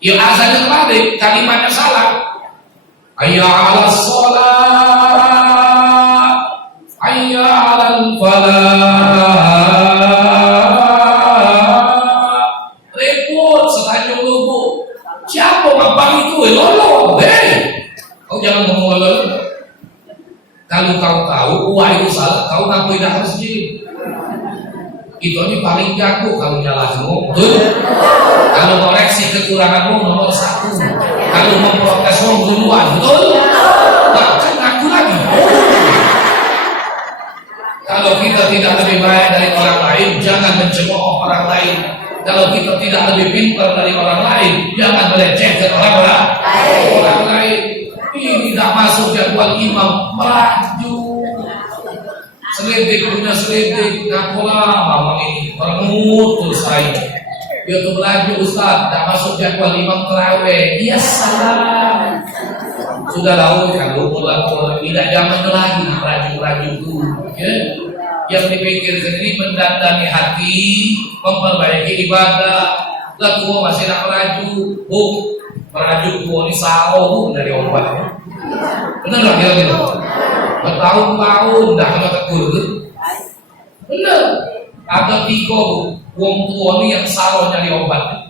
Ya azannya balik, kalimatnya salah. Hayya 'alas shalah, hayya 'alal falah. Siapa bapak itu? Lolo, kau jangan ngomong lolo. Kalau kau tahu wah itu salah, kau ngapain dah masjid? Itu ini paling jago kalau nyalahmu, betul? Kalau koreksi kekuranganmu nomor 1, kalau memprotesmu duluan, betul? Bahkan aku lagi. Kalau kita tidak lebih baik dari orang lain, jangan mencemooh orang lain. Kalau kita tidak lebih pintar dari orang lain, jangan melecehkan orang lain. Ini tidak masuk jadwal imam, maju. Selidik punya selidik, ngaku lama ini orang mutul saya. Dia tuh belajar Ustaz, tidak masuk jadwal imam terawih. Iya salah. Sudah tahu kan, pulang tidak zaman lagi raju itu. Ya. Yang dipikirkan ini mendandani hati, memperbaiki ibadah. Lah tua masih nak merajuk, merajuk tua ini sao dari obat. Benar nggak kira-kira? Bertahun-tahun dah kena tegur. Benar. Ada 3 wong tua ini yang sao dari obat.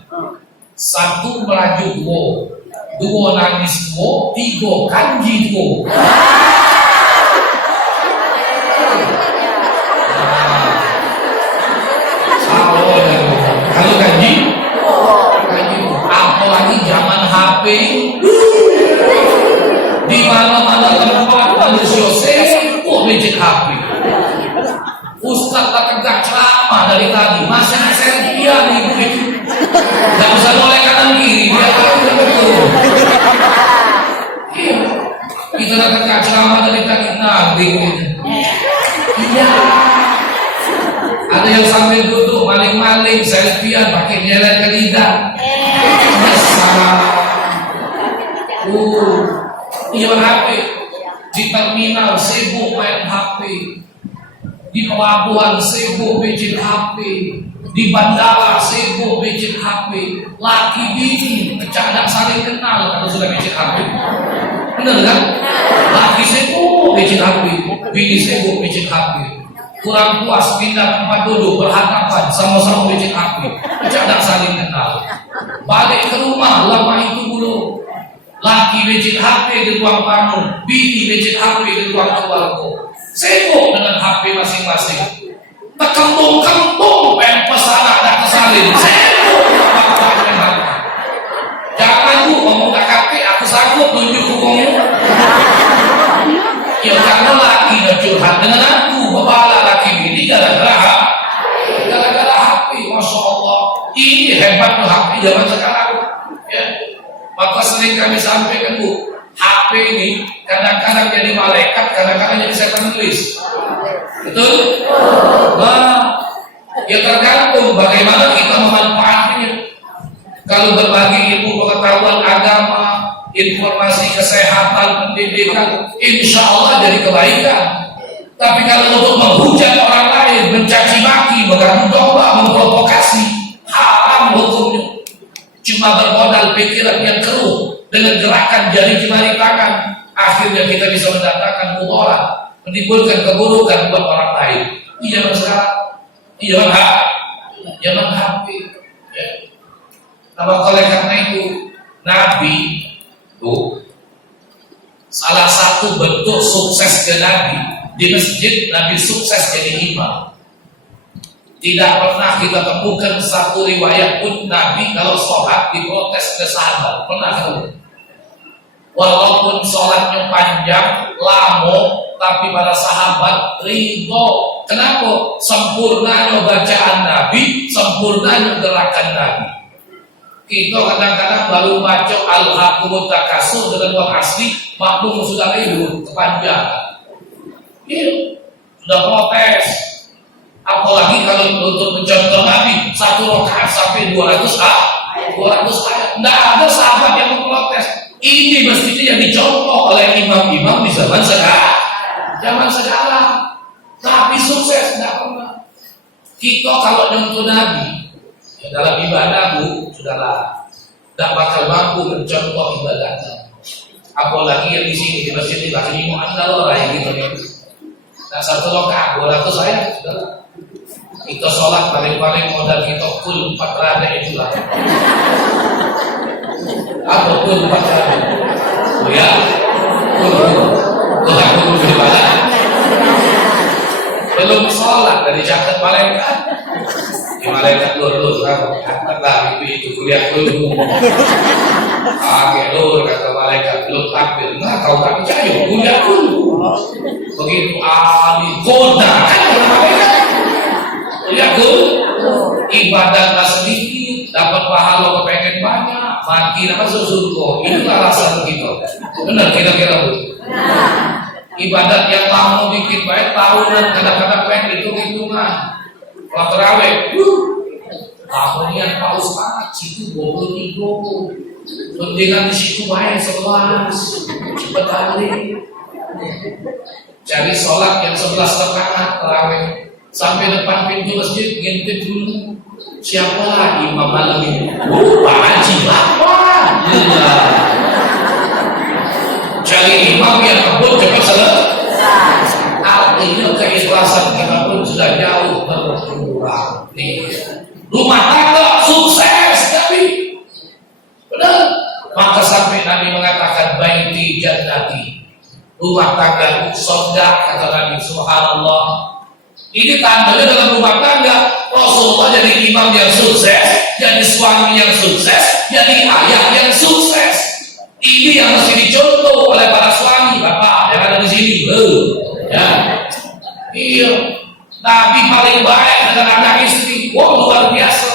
1 merajuk tua, 2 nangis tua, 3 kanji tua. Kalau kanji dari tadi, masih selfie ibu itu. Gak usah noleh kanan kiri, dia tahu betul. Iya, kita datang ceramah dari tadi, nabi. Iya. Ada yang sambil duduk maling-maling, selfie-an pakai nyelek ke lidah. Iya HP. Di terminal sibuk main HP. Di pelabuhan sibuk bikin HP. Di bandara sibuk bikin HP. Laki bini kecanda saling kenal kalau sudah bikin HP. Bener kan? Laki sibuk bikin HP, bini sibuk bikin HP. Kurang puas pindah tempat duduk berhadapan sama-sama bikin HP. Kecanda saling kenal. Balik ke rumah lama itu dulu. Laki bikin HP di ruang tamu, bini bikin HP di ruang keluarga. Sibuk dengan HP masing-masing. Tekembung-kembung pempes anak dan kesalin. Sibuk. Jangan bu ngomong KKP, aku sanggup nunjuk hukummu. Ya karena laki dan curhat dengan aku, bapala laki bini gara-gara HP. Masya Allah, ini hebatnya HP zaman sekarang. Ya. Maka sering kami sampaikan bu, HP ini kadang-kadang jadi malaikat, kadang-kadang jadi setan iblis. Betul? Nah, ya tergantung bagaimana kita memanfaatkannya. Kalau berbagi ilmu pengetahuan agama, informasi kesehatan, pendidikan, insya Allah jadi kebaikan. Tapi kalau untuk menghujat orang lain, mencaci maki, mengganggu domba, memprovokasi, haram hukumnya. Cuma bermodal pikiran yang keruh dengan gerakan jari jemari tangan, akhirnya kita bisa mendatangkan mudarat, menimbulkan keburukan buat orang lain. Iya sekarang, iya HP. Ya. Nah, oleh karena itu, Nabi tuh salah satu bentuk sukses ke Nabi di masjid, Nabi sukses jadi imam. Tidak pernah kita temukan satu riwayat pun Nabi kalau sholat diprotes ke sahabat. Pernah tahu? Walaupun sholatnya panjang, lama, tapi para sahabat ridho. Kenapa? Sempurnanya bacaan Nabi, sempurnanya gerakan Nabi. Kita kadang-kadang baru baca Al-Hakumut Takasur dengan uang asli, maklum sudah ribut, kepanjangan. Iya, sudah protes. Apalagi kalau untuk mencontoh Nabi, satu rakaat sampai 200 ayat. Tidak ada sahabat yang memprotes. Ini mestinya yang dicontoh oleh imam-imam di zaman sekarang. Nabi sukses, tidak pernah. Kita kalau contoh Nabi, ya dalam ibadah bu, sudahlah, tidak bakal mampu mencontoh ibadahnya. Apalagi yang di sini di masjid ini lagi mu'andal orang gitu ya. Nah satu rakaat 200 ayat, sudahlah. Kita sholat paling-paling modal kita full 4 rada itulah. Apa full 4 rada? Oh ya, full beribadah. Belum sholat dari catat malaikat. Di malaikat lur katakanlah itu kuliah dulu. Lur kata malaikat belum takbir. Nah kau tak percaya kuliah dulu. Begitu ahli koda kan malaikat. Ya ibadah sedikit dapat pahala kepengen banyak, mati masuk surga. Itulah alasan kita. Benar kira-kira bu. Ibadat yang lama bikin baik tahunan, kadang-kadang pengen hitung-hitungan. Kalau terawih, tahunnya paus banget, situ 23. Mendingan di situ baik 11. Cepat kali. Cari sholat yang 11 rakaat terawih. Sampai depan pintu masjid, ngintip dulu. Siapa imam malam ini? Pak Haji apa? Cari imam yang kebun cepat selesai. Artinya keikhlasan kita pun sudah jauh berkurang. Rumah tangga sukses tapi benar. Maka sampai Nabi mengatakan baiti jannati, rumah tangga surga, kata Nabi. Subhanallah. Ini tandanya dalam rumah tangga Rasulullah jadi imam yang sukses, jadi suami yang sukses, jadi ayah yang sukses. Ini yang mesti dicontoh oleh para suami, bapak yang ada di sini. Ya, iya. Nabi paling baik dengan anak istri. wah luar biasa.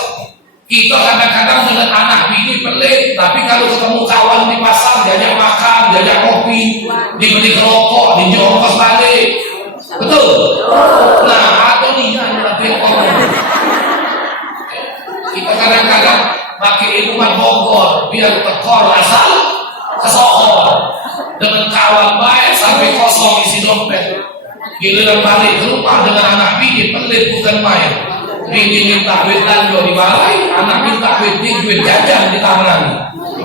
Kita kadang-kadang dengan anak bini pelit, tapi kalau ketemu kawan di pasar, diajak makan, diajak kopi, dibeli rokok, dijongkos balik. Betul? Nah, atau nih nanti kita kadang-kadang pakai minuman Bogor biar tekor asal kesohor dengan kawan baik sampai kosong isi dompet. Giliran balik ke rumah dengan anak bini pelit bukan main. Bini minta duit lanjut dimarahi, anak minta duit jajan ditangan.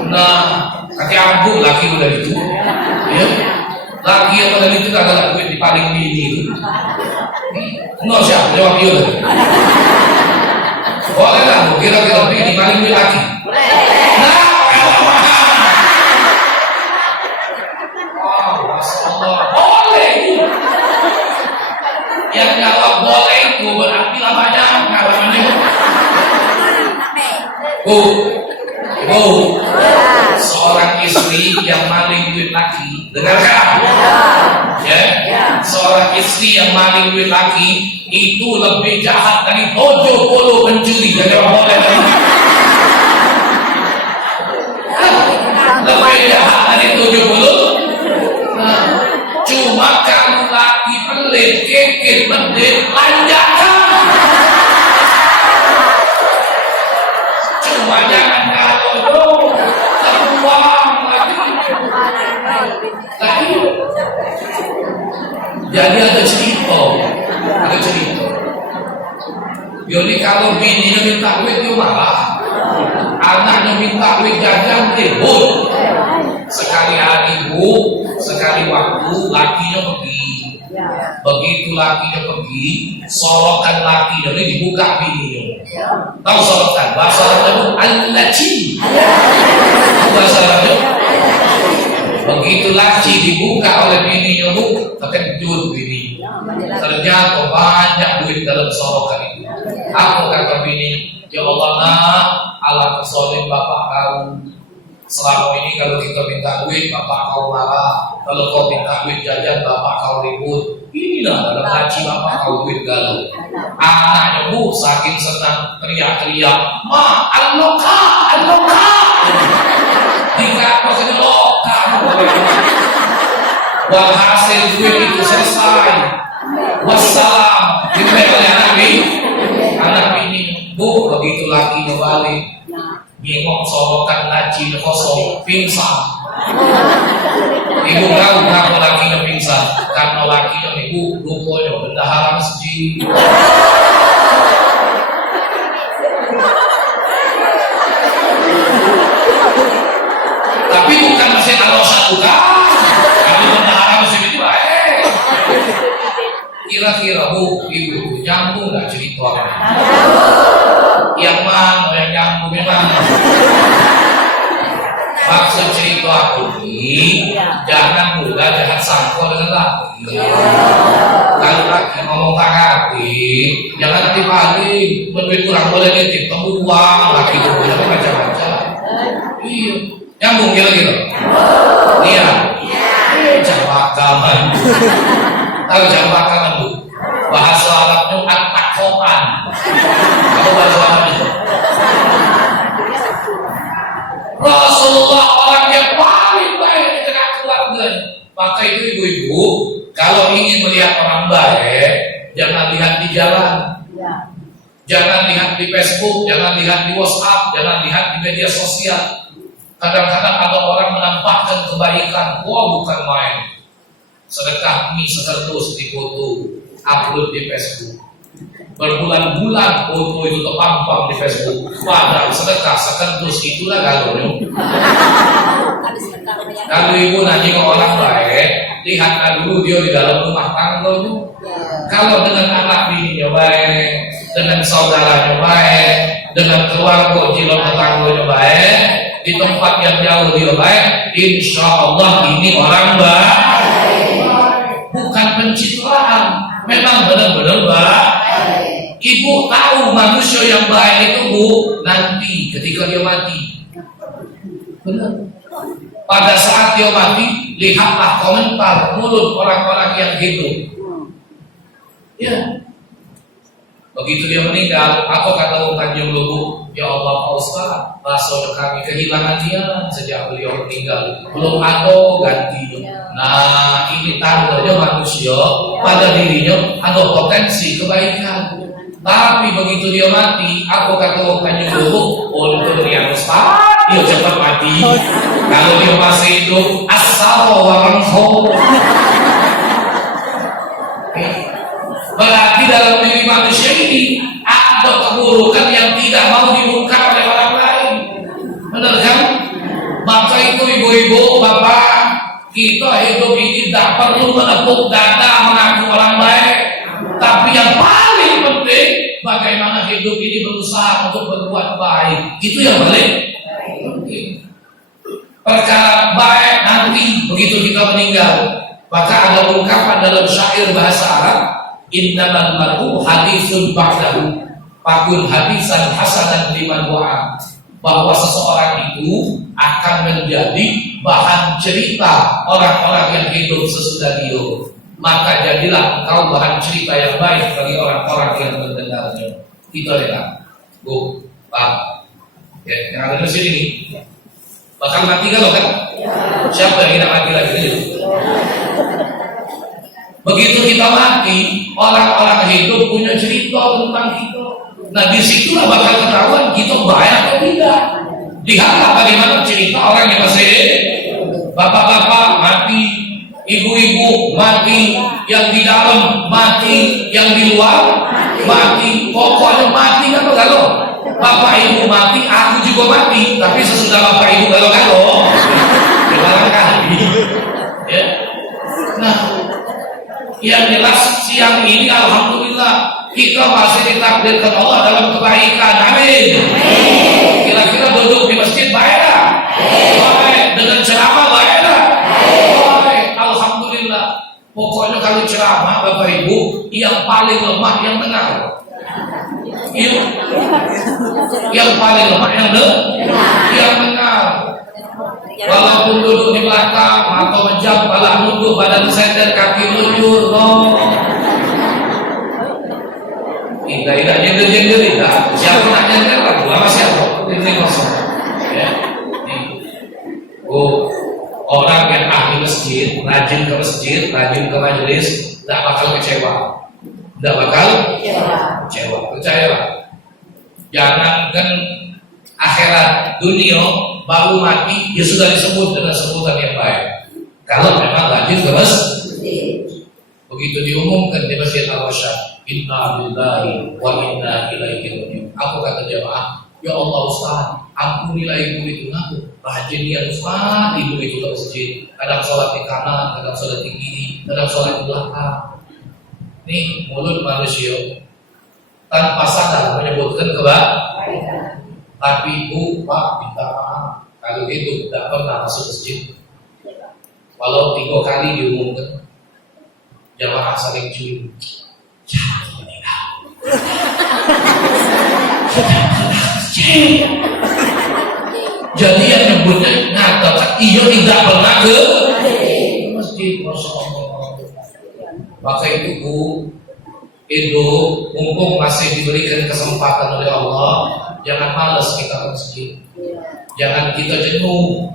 Nah, kaki abu laki udah gitu, ya. Laki yang udah gitu kagak duit di paling bini. No siapa jawab dia. Boleh lah, kira-kira bini paling duit laki. Nah, boleh. Yang jawab boleh itu berarti lamanya seorang istri yang maling duit laki, dengarkan ya, seorang istri yang maling duit laki itu lebih jahat dari 70 pencuri. Jadi boleh lebih jahat dari 70. Cuma kamu laki pelit, kekit, medit, lanjakan. Cuma jangan kalau dong terbuang lagi. Jadi ada cerita. Jadi kalau bini minta duit dia marah, anaknya minta duit jajan ribut. Sekali hari bu, sekali waktu lakinya pergi. Begitu lakinya pergi, sorotan lakinya ini dibuka bininya. Tahu sorotan? Bahasa Arabnya al-laci. Bahasa Arabnya. Begitu laci dibuka oleh bininya bu, terkejut bini. Ternyata banyak duit dalam sorotan itu. Aku kata bini, ya Allah nak, ala kesolim bapak kau. Selama ini kalau kita minta duit, bapak kau marah. Kalau kau minta duit jajan, bapak kau ribut. Inilah dalam haji bapak kau duit galau. Anaknya bu saking senang teriak-teriak, ma, aloka. Dikata saja loka. Walhasil duit itu selesai. Wassalam. Diberi oleh anak bini, bu begitu laki balik. Ngomong sorotan laci kosong pingsan. Ibu tahu kenapa lakinya pingsan? Karena lakinya ibu rupanya bendahara masjid. Tapi bukan masjid Al-Wasat, bukan. Kalau bendahara masjid itu baik. Kira-kira bu, ibu nyambung nggak cerita? Yang mana yang nyambung memang? Maksud cerita aku ini jangan mudah jahat sangka dengan laki. Kalau laki ngomong tak hati, jangan nanti balik. Berduit kurang boleh nitip temu uang laki itu boleh macam-macam. Iya, nyambung kira-kira. Iya. Jambakaman. Tahu jambakaman bu? Bahasa Arabnya at-takoan. Apa bahasa Arabnya? Rasulullah orang yang paling baik di tengah keluarga. Maka itu ibu-ibu, kalau ingin melihat orang baik, jangan lihat di jalan, jangan lihat di Facebook, jangan lihat di WhatsApp, jangan lihat di media sosial. Kadang-kadang ada orang menampakkan kebaikan, wah bukan main. Sedekah mie sekerdus di foto, upload di Facebook. Berbulan-bulan foto itu terpampang di Facebook. Padahal sedekah sekerdus itulah galonnya. Kalau ibu nanti ke orang baik, lihatlah dulu dia di dalam rumah tangganya. Kalau dengan anak bininya baik, dengan saudaranya baik, dengan keluarga jiwa tetangganya baik, di tempat yang jauh dia baik, insya Allah ini orang baik. Bukan pencitraan, memang benar-benar baik. Ibu tahu manusia yang baik itu bu, nanti ketika dia mati. Benar. Pada saat dia mati, lihatlah komentar mulut orang-orang yang hidup. Ya. Begitu dia meninggal, apa kata Tanjung Lubu? Ya Allah Pak Ustaz, rasul kami kehilangan dia sejak beliau meninggal. Belum ada ganti. Nah, ini tandanya manusia pada dirinya ada potensi kebaikan. Tapi begitu dia mati, apa kata Tanjung Lubu? Untuk yang Ustaz, dia cepat mati. Kalau dia masih hidup, asal orang berarti dalam diri manusia ini ada keburukan yang tidak mau dibuka oleh orang lain. Benar kan? Maka itu ibu-ibu, bapak, kita hidup ini tidak perlu menepuk dada mengaku orang baik. Tapi yang paling penting, bagaimana hidup ini berusaha untuk berbuat baik. Itu yang paling penting. Perkara baik nanti begitu kita meninggal. Maka ada ungkapan dalam syair bahasa Arab, innamal mar'u haditsun ba'dahu fakun hadisan hasanan liman wa'a, bahwa seseorang itu akan menjadi bahan cerita orang-orang yang hidup sesudah dia. Maka jadilah engkau bahan cerita yang baik bagi orang-orang yang mendengarnya. Itu adalah Bu, Pak. Ya, yang ada di sini nih. Bakal mati kalau kan? Siapa yang tidak mati lagi? Begitu kita mati, orang-orang hidup punya cerita tentang kita. Nah, disitulah bakal ketahuan kita baik atau tidak. Lihatlah bagaimana cerita orang yang masih hidup. Bapak-bapak mati, ibu-ibu mati, yang di dalam mati, yang di luar mati. Pokoknya mati kan kalau bapak ibu mati, aku juga mati. Tapi sesudah bapak ibu kalau gimana kali? Ya. Nah, yang jelas siang ini alhamdulillah kita masih ditakdirkan Allah dalam kebaikan. Amin. Kira-kira duduk di masjid baiklah. Baik. Dengan ceramah baiklah. Baik. Alhamdulillah. Pokoknya kalau ceramah Bapak Ibu, yang paling lemah yang dengar. Yang paling lemah yang dengar. Walaupun duduk di belakang atau menjam, kepala nunduk, badan sender, kaki lujur, tidak jengkel, tidak. Siapa nak jengkel lagi? Lama siapa? Ini kosong. Ya. Oh, orang yang ahli masjid, rajin ke masjid, rajin ke majelis, tidak bakal kecewa. Tidak bakal kecewa. Percayalah. Jangankan akhirat, dunia baru mati, dia sudah disebut dengan sebutan yang baik. Kalau memang rajin ke masjid, begitu diumumkan di Masjid Al-Wasyad, inna lillahi wa inna ilaihi raji'un. Aku kata jemaah, ya Allah Ustaz, ampunilah ibu itu ngaku. Rajin dia Ustaz, ibu itu ke masjid. Kadang sholat di kanan, kadang sholat di kiri, kadang sholat di belakang. Ini mulut manusia tanpa sadar menyebutkan kebaikan. Tapi ibu, Pak, minta maaf kalau gitu tidak pernah masuk masjid. Walau 3 kali diumumkan, jamaah saling cium. Jangan meninggal. Jadi yang nyebutnya ngatakan iya tidak pernah ke masjid. Masya Allah. Maka itu Bu, itu mumpung masih diberikan kesempatan oleh Allah, jangan malas kita ke masjid. Jangan kita jenuh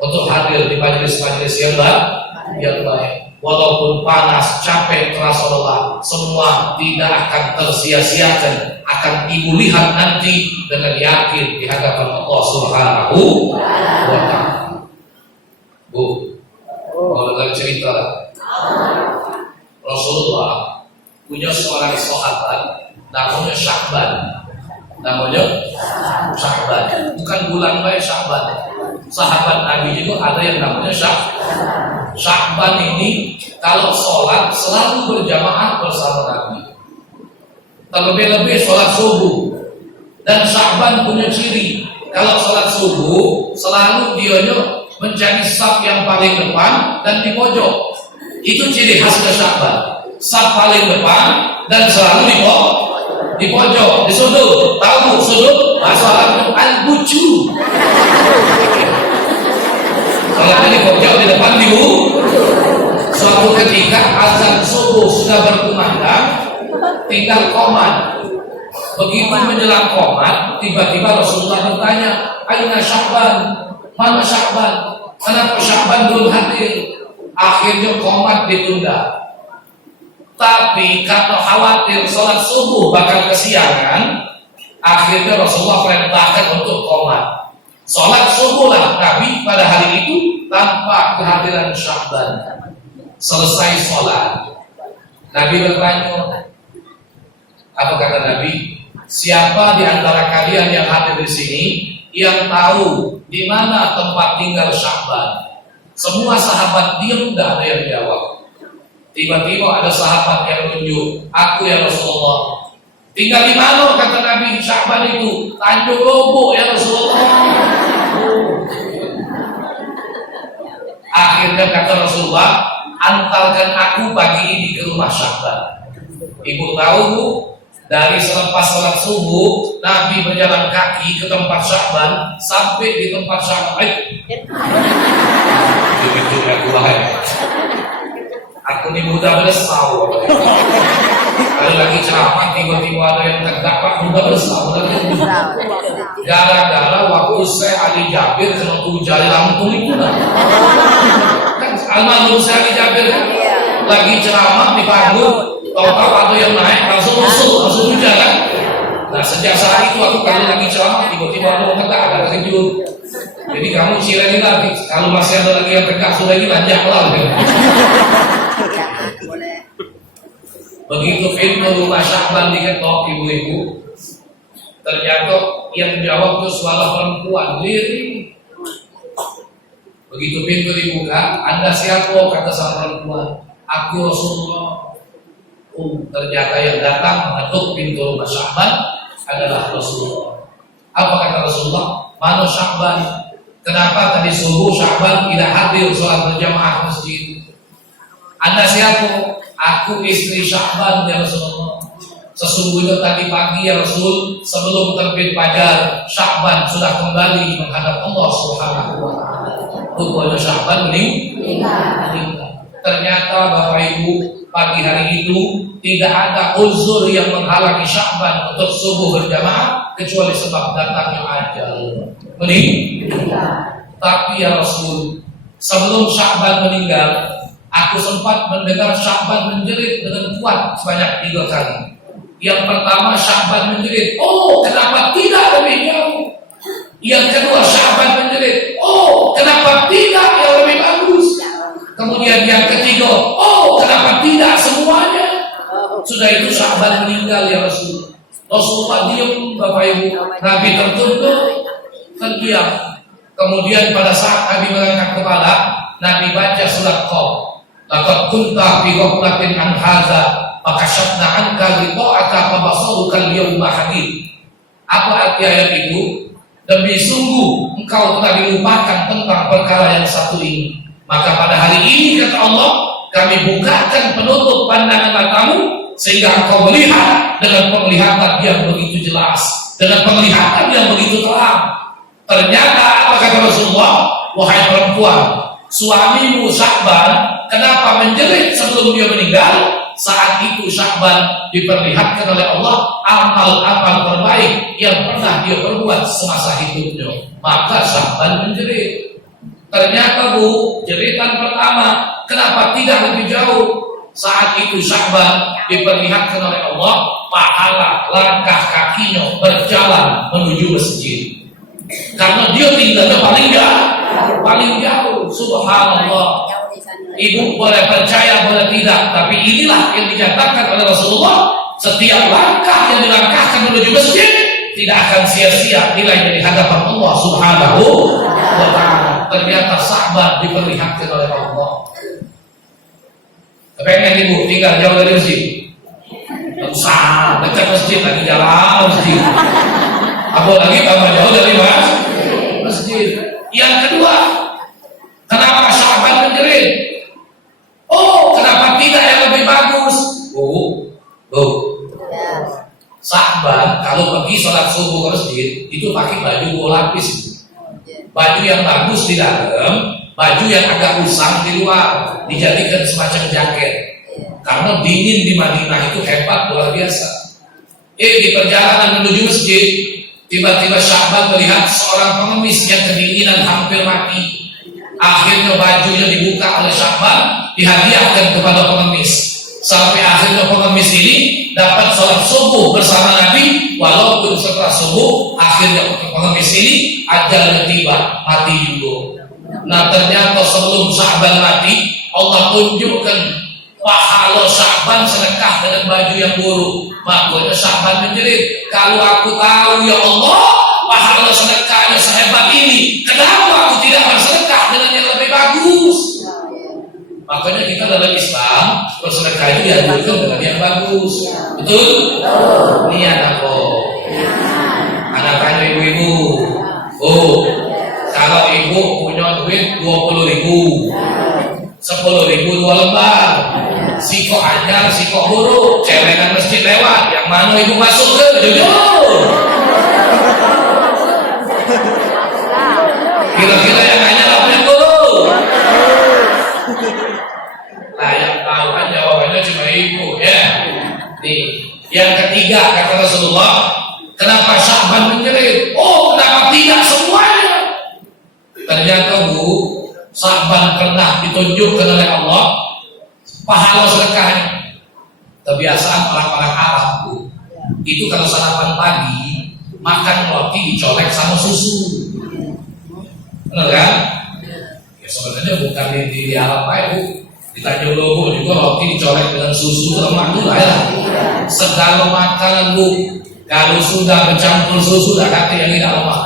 untuk hadir di majelis-majelis yang baik. Walaupun panas, capek, keras lelah, semua tidak akan tersia-siakan. Akan Ibu lihat nanti dengan yakin di hadapan Allah Subhanahu wa Ta'ala. Bu, kalau dengar cerita Rasulullah punya seorang sahabat namanya Sya'ban, bukan bulan baik Sya'ban. Sahabat Nabi juga ada yang namanya Sya'ban ini kalau sholat selalu berjamaah bersama Nabi. Terlebih-lebih sholat subuh. Dan Sya'ban punya ciri, kalau sholat subuh selalu dia menjadi saf yang paling depan dan di pojok. Itu ciri khas Sya'ban. Saf paling depan dan selalu di pojok, di sudut. Tahu sudut? Bahasa Arabnya al-buju. Kalau di pojok, di depan suatu ketika azan subuh sudah berkumandang, tinggal qomat. Begitu menjelang qomat, tiba-tiba Rasulullah bertanya, "Aina Sya'ban? Mana Sya'ban? Kenapa Sya'ban belum hadir?" Akhirnya qomat ditunda. Tapi karena khawatir sholat subuh bakal kesiangan, akhirnya Rasulullah perintahkan untuk qomat. Sholat subuh lah Nabi pada hari itu tanpa kehadiran Sya'ban. Selesai sholat, Nabi bertanya, apa kata Nabi? Siapa di antara kalian yang hadir di sini yang tahu di mana tempat tinggal Sya'ban? Semua sahabat diam, tidak ada yang jawab. Tiba-tiba ada sahabat yang menunjuk, "Aku ya Rasulullah." "Tinggal di mana?" kata Nabi. "Sya'ban itu Tanjung Lombok ya Rasulullah." Akhirnya kata Rasulullah, "Antarkan aku pagi ini ke rumah Sya'ban." Ibu tahu Bu, dari selepas sholat subuh Nabi berjalan kaki ke tempat Sya'ban. Sampai di tempat Sya'ban, begitu aku aku ini mudah bersau. Kalau lagi ceramah tiba-tiba ada yang terdakwa mudah bersau. Gara-gara waktu saya Ali Jabir sama tuh jari Lampung itu kan almarhum saya Ali Jabir kan lagi ceramah di panggung, tahu-tahu ada yang naik langsung langsung hujan kan. Nah sejak saat itu aku kalau lagi ceramah tiba-tiba ada yang tegak, ada terkejut. Jadi kamu cileni lagi, kalau masih ada lagi yang tegak sudah ini lanjak lah. Begitu pintu rumah Sya'ban diketok ibu-ibu, ternyata yang jawab itu suara perempuan lirik. Begitu pintu dibuka, "Anda siapa?" kata sang perempuan. "Aku Rasulullah." Ternyata yang datang mengetuk pintu rumah Sya'ban adalah Rasulullah. Apa kata Rasulullah? "Mana Sya'ban? Kenapa tadi subuh Sya'ban tidak hadir sholat berjamaah masjid?" "Anda siapa?" "Aku istri Sya'ban ya Rasulullah." "Sesungguhnya tadi pagi ya Rasul, sebelum terbit fajar, Sya'ban sudah kembali menghadap Allah Subhanahu wa taala." Rupanya Sya'ban meninggal. Ternyata Bapak Ibu, pagi hari itu tidak ada uzur yang menghalangi Sya'ban untuk subuh berjamaah kecuali sebab datangnya ajal. Meninggal. Tapi ya Rasul, sebelum Sya'ban meninggal, aku sempat mendengar Sya'ban menjerit dengan kuat sebanyak 3 kali. Yang pertama Sya'ban menjerit, "Oh, kenapa tidak lebih jauh?" Yang kedua Sya'ban menjerit, "Oh, kenapa tidak yang lebih bagus?" Kemudian yang ketiga, "Oh, kenapa tidak semuanya?" Sudah itu Sya'ban meninggal ya Rasul. Rasulullah diam Bapak Ibu. Nabi tertunduk, terdiam. Kemudian pada saat Nabi mengangkat kepala, Nabi baca surat Qaf. "Laqad kunta fi ghaflatin an hadza, fakashafna anka ghita'aka fabasaruka al-yawma hadid." Apa arti ayat itu? Demi sungguh engkau telah dilupakan tentang perkara yang satu ini, maka pada hari ini kata Allah, kami bukakan penutup pandangan matamu sehingga engkau melihat dengan penglihatan yang begitu jelas, dengan penglihatan yang begitu terang. Ternyata apa kata Rasulullah? "Wahai perempuan, suamimu Sya'ban kenapa menjerit sebelum dia meninggal?" Saat itu Sya'ban diperlihatkan oleh Allah amal-amal terbaik yang pernah dia perbuat semasa hidupnya. Maka Sya'ban menjerit. Ternyata Bu, jeritan pertama kenapa tidak lebih jauh? Saat itu Sya'ban diperlihatkan oleh Allah pahala langkah kakinya berjalan menuju masjid. Karena dia tinggalnya paling jauh. Subhanallah. Ibu boleh percaya boleh tidak, tapi inilah yang dinyatakan oleh Rasulullah. Setiap langkah yang dilangkahkan menuju masjid tidak akan sia-sia nilainya di hadapan Allah Subhanahu wa taala. Ternyata Sya'ban diperlihatkan oleh Allah. Kepengen ibu tinggal jauh dari masjid? Usah dekat masjid lagi jalan masjid. Apalagi tambah jauh dari masjid. Yang kedua, kenapa Sya'ban menjerit? Oh, kenapa tidak yang lebih bagus? Sya'ban kalau pergi sholat subuh ke masjid itu pakai baju bola lapis. Baju yang bagus di dalam, baju yang agak usang di luar, dijadikan semacam jaket. Karena dingin di Madinah itu hebat luar biasa. Di perjalanan menuju masjid, tiba-tiba Syahban melihat seorang pengemis yang kedinginan hampir mati. Akhirnya bajunya dibuka oleh Syahban, dihadiahkan kepada pengemis. Sampai akhirnya pengemis ini dapat sholat subuh bersama Nabi. Walaupun setelah subuh, akhirnya pengemis ini ajalnya tiba, mati juga. Nah ternyata sebelum Syahban mati, Allah tunjukkan pahala Syahban sedekah dengan baju yang buruk. Makanya Syahban menjerit, kalau aku tahu ya Allah pahala sedekahnya sehebat ini, kenapa aku tidak bersedekah dengan yang lebih bagus? Makanya kita dalam Islam bersedekah itu dianjurkan dengan yang bagus. Betul? Niat aku. Anak tanya ibu-ibu. Oh, kalau ibu punya duit 20.000, 10.000 2 lembar. Siko anyar, siko buruk, celengan masjid lewat, yang mana ibu masuk ke? Jujur. Kira-kira yang anyar apa yang buruk? Nah, yang tahu kan jawabannya cuma ibu, ya. Nih, yang ketiga kata Rasulullah, kenapa Syahban menjerit? Oh, kenapa tidak semuanya? Ternyata Bu, Syahban pernah ditunjukkan oleh Allah pahala sedekahnya. Kebiasaan orang-orang Arab Bu, itu kalau sarapan pagi makan roti dicolek sama susu. Benar kan? Ya sebenarnya bukan di Arab aja Bu. Di Tanjung Lobo juga roti dicolek dengan susu lemak juga ya. Segala makanan Bu, kalau sudah bercampur susu dah kata yang tidak lemak.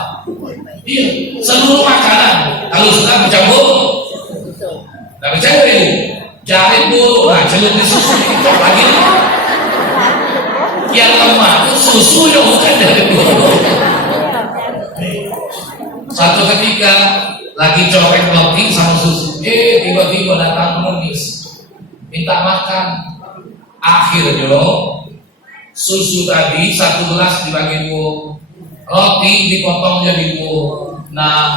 Iya, seluruh makanan kalau sudah bercampur, dah bercampur Ibu. Jahit buruk, nah celup di susu itu lagi. Yang lemak itu susunya bukan dari buruk. Satu ketika lagi colek roti sama susu, tiba-tiba datang pengemis minta makan. Akhirnya susu tadi 1 gelas dibagi 2, roti dipotong jadi 2. Nah,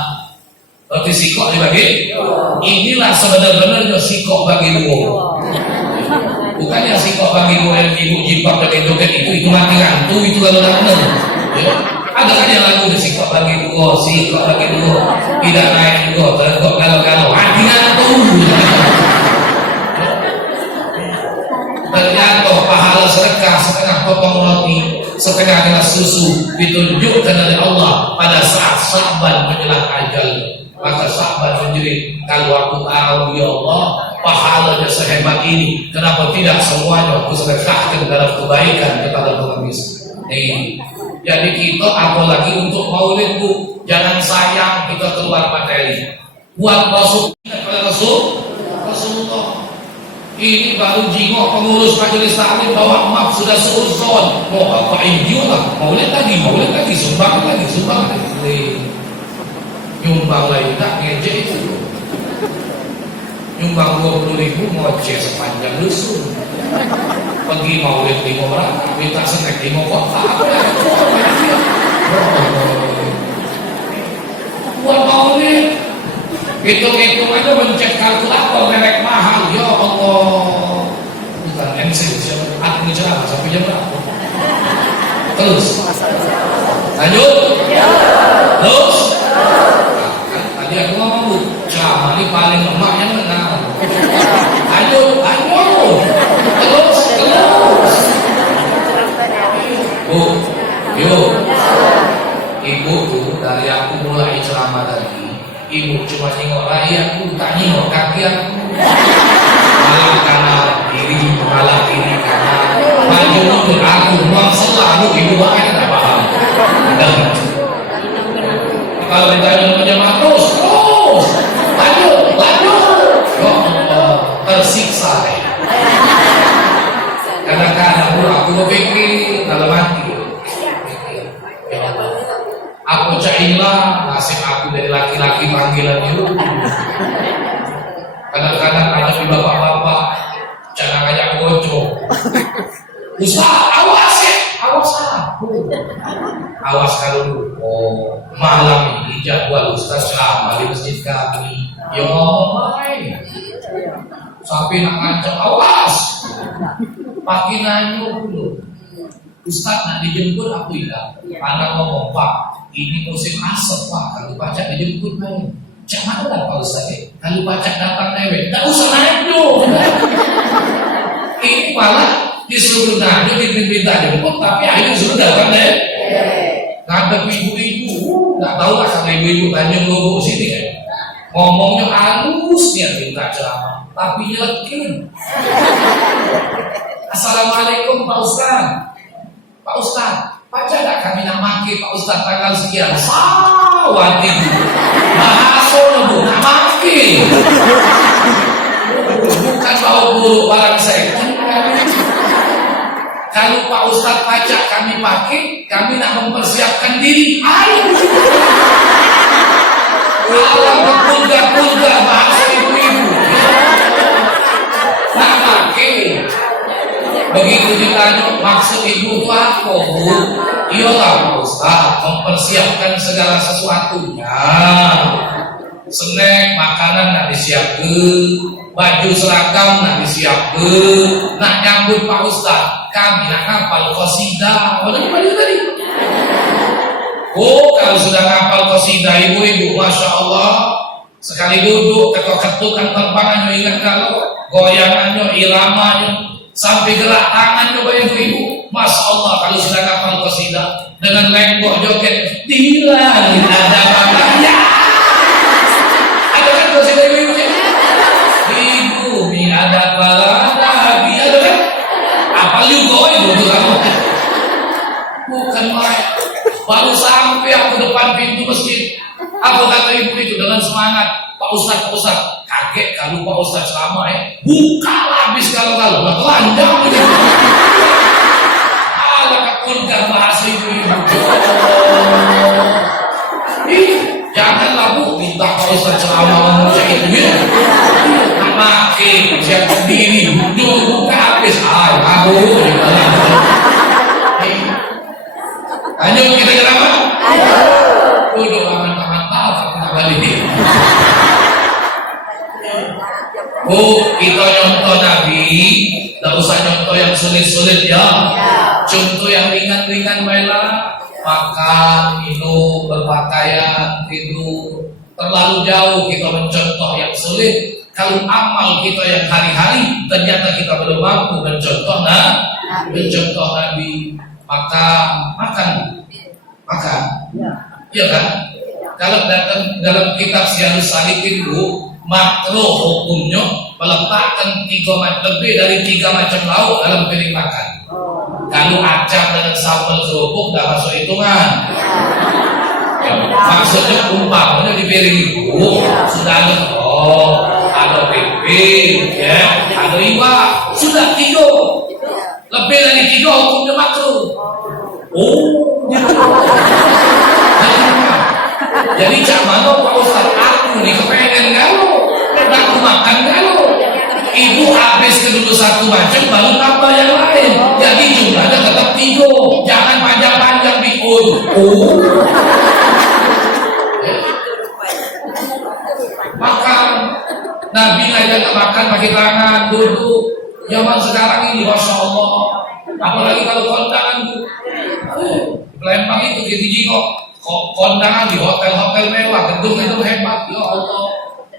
roti sikok dibagi. Inilah sebenarnya sikok bagi 2. Bukan yang sikok bagi 2 yang ibu jipap dan joget itu mati rantu, itu kalau tidak benar. Ya. Ada kan yang lagu sikok bagi 2, sikok bagi 2, tidak naik 2, tergok kalau mati rantu. Ternyata pahala sedekah setengah potong roti, setengah gelas susu ditunjukkan oleh Allah pada saat Syahban menjelang ajal. Maka Syahban menjerit, kalau aku tahu ya Allah pahalanya sehebat ini, kenapa tidak semuanya aku sedekahkan dalam kebaikan kepada pengemis. Jadi kita apalagi untuk maulid Bu, jangan sayang kita keluar materi. Buat Rasul kepada Rasulullah. Ini baru jingok pengurus majelis taklim bawa map sudah seuzon. Mau apa lah? Maulid lagi, sumbang lagi. Nyumbang lagi tak ngejek itu. Nyumbang 20.000 ngoceh sepanjang dusun. Pergi maulid 5 orang, minta snack 5 kotak. Buat maulid, hitung-hitung aja mencet kalkulator merek mahal. Ya Allah, bukan MC siapa? Aku bicara sampai jam berapa? Terus, lanjut. Terus. Tadi aku ngomong ceramah ini paling lemah yang benar. Lanjut. Terus. Bu, yuk. Ibu tuh dari aku mulai ceramah tadi, ibu cuma nengok rakyatku, tak nengok kaki aku. Malah kanan kiri, kanan. Maju mundur aku, mau selalu ibu banget tak paham. Kalau ditanya menjamah terus, lanjut. Ya Allah, tersiksa. Kadang-kadang aku berpikir kalau mati, aku cailah nasib aku dari laki-laki panggilan itu. Kadang-kadang ada di bapak-bapak jangan ngajak bocor. Ustaz, awas kalau dulu. Malam ini jadwal Ustaz ceramah di masjid kami. Ya main. Sampai nak ngancam, awas. Pagi nanya dulu. Ustaz nak dijemput aku tidak. Anak ngomong, Pak, ini musim asap Pak, kalau pacak dijemput main. Cak mana lah Pak Ustaz? Kalau pacak datang naik, tak usah naik dong. Ini malah disuruh naik, diminta jemput, tapi akhirnya sudah datang deh. Ngadep ibu-ibu, nggak tahu lah sama ibu-ibu Tanjung Logo sini kan. Ngomongnya halus dia minta ceramah, tapi nyelekin. Assalamualaikum Pak Ustaz. Pak Ustaz, baca tak kami nak maki Pak Ustaz tanggal sekian? Sawati. Bahasa lu nak maki. Bukan bawa buruk barang saya. Kalau Pak Ustaz pajak kami pakai, kami nak mempersiapkan diri. Ayo. Alam berpulga-pulga bahasa ibu-ibu. Nak pakai. Begitu ditanya maksud ibu itu apa, Bu? Iyalah Pak Ustaz, mempersiapkan segala sesuatunya. Snack, makanan nak disiapkan, baju seragam nak disiapkan, nak nyambut Pak Ustaz. Kami nak hafal qasidah. Apa tadi? Oh, kalau sudah hafal qasidah ibu-ibu, masya Allah, sekali duduk ketuk-ketukan terbangannya, ingat kalau goyangannya, iramanya, sampai gerak tangan coba ibu-ibu, masya Allah kalau sudah hafal qasidah dengan lenggok joget, tidak ada apa-apa. Ada kan qasidah ibu-ibu? Ibu, ada apa lagi? Ada kan? Apa juga itu kamu? Bukan main. Baru sampai aku depan pintu masjid, aku kata ibu itu dengan semangat, Pak Ustaz, kaget kalau Pak Ustaz selama buka habis kalau telanjang gitu. Ala kekulkan bahasa ibu-ibu. Janganlah Bu, minta Pak Ustaz selama ngomong itu ya. Makin siap sendiri, buka habis. Aku ayo kita kenapa? Ayo. Udah aman-aman kita balik. Kita nyontoh Nabi, tak usah nyontoh yang sulit-sulit ya. Contoh yang ringan-ringan baiklah. Makan, minum, berpakaian, tidur. Terlalu jauh kita mencontoh yang sulit. Kalau amal kita yang hari-hari ternyata kita belum mampu mencontoh Nabi. Makan, ya kan? Kalau datang dalam kitab Syiarus Salikin Bu, makruh hukumnya meletakkan lebih dari 3 macam lauk dalam piring makan. Kalau acam dengan sambal kerupuk dah masuk hitungan. Ya, maksudnya umpamanya di piring itu sudah ada pimpin, ya, ada iwak, sudah 3. Lebih dari 3 hukumnya makruh. Jadi cak mana Pak Ustaz, aku nih kepengen kalau aku makan kalau ibu habis dulu 1 macam baru tambah yang lain. Jadi jumlahnya tetap 3. Jangan panjang-panjang di makan. Nabi ngajak makan pakai tangan, duduk. Zaman sekarang ini, masya Allah. Apalagi kalau kondangan Bu. Lempang itu jadi kondangan di hotel-hotel mewah, gedung itu hebat, ya Allah.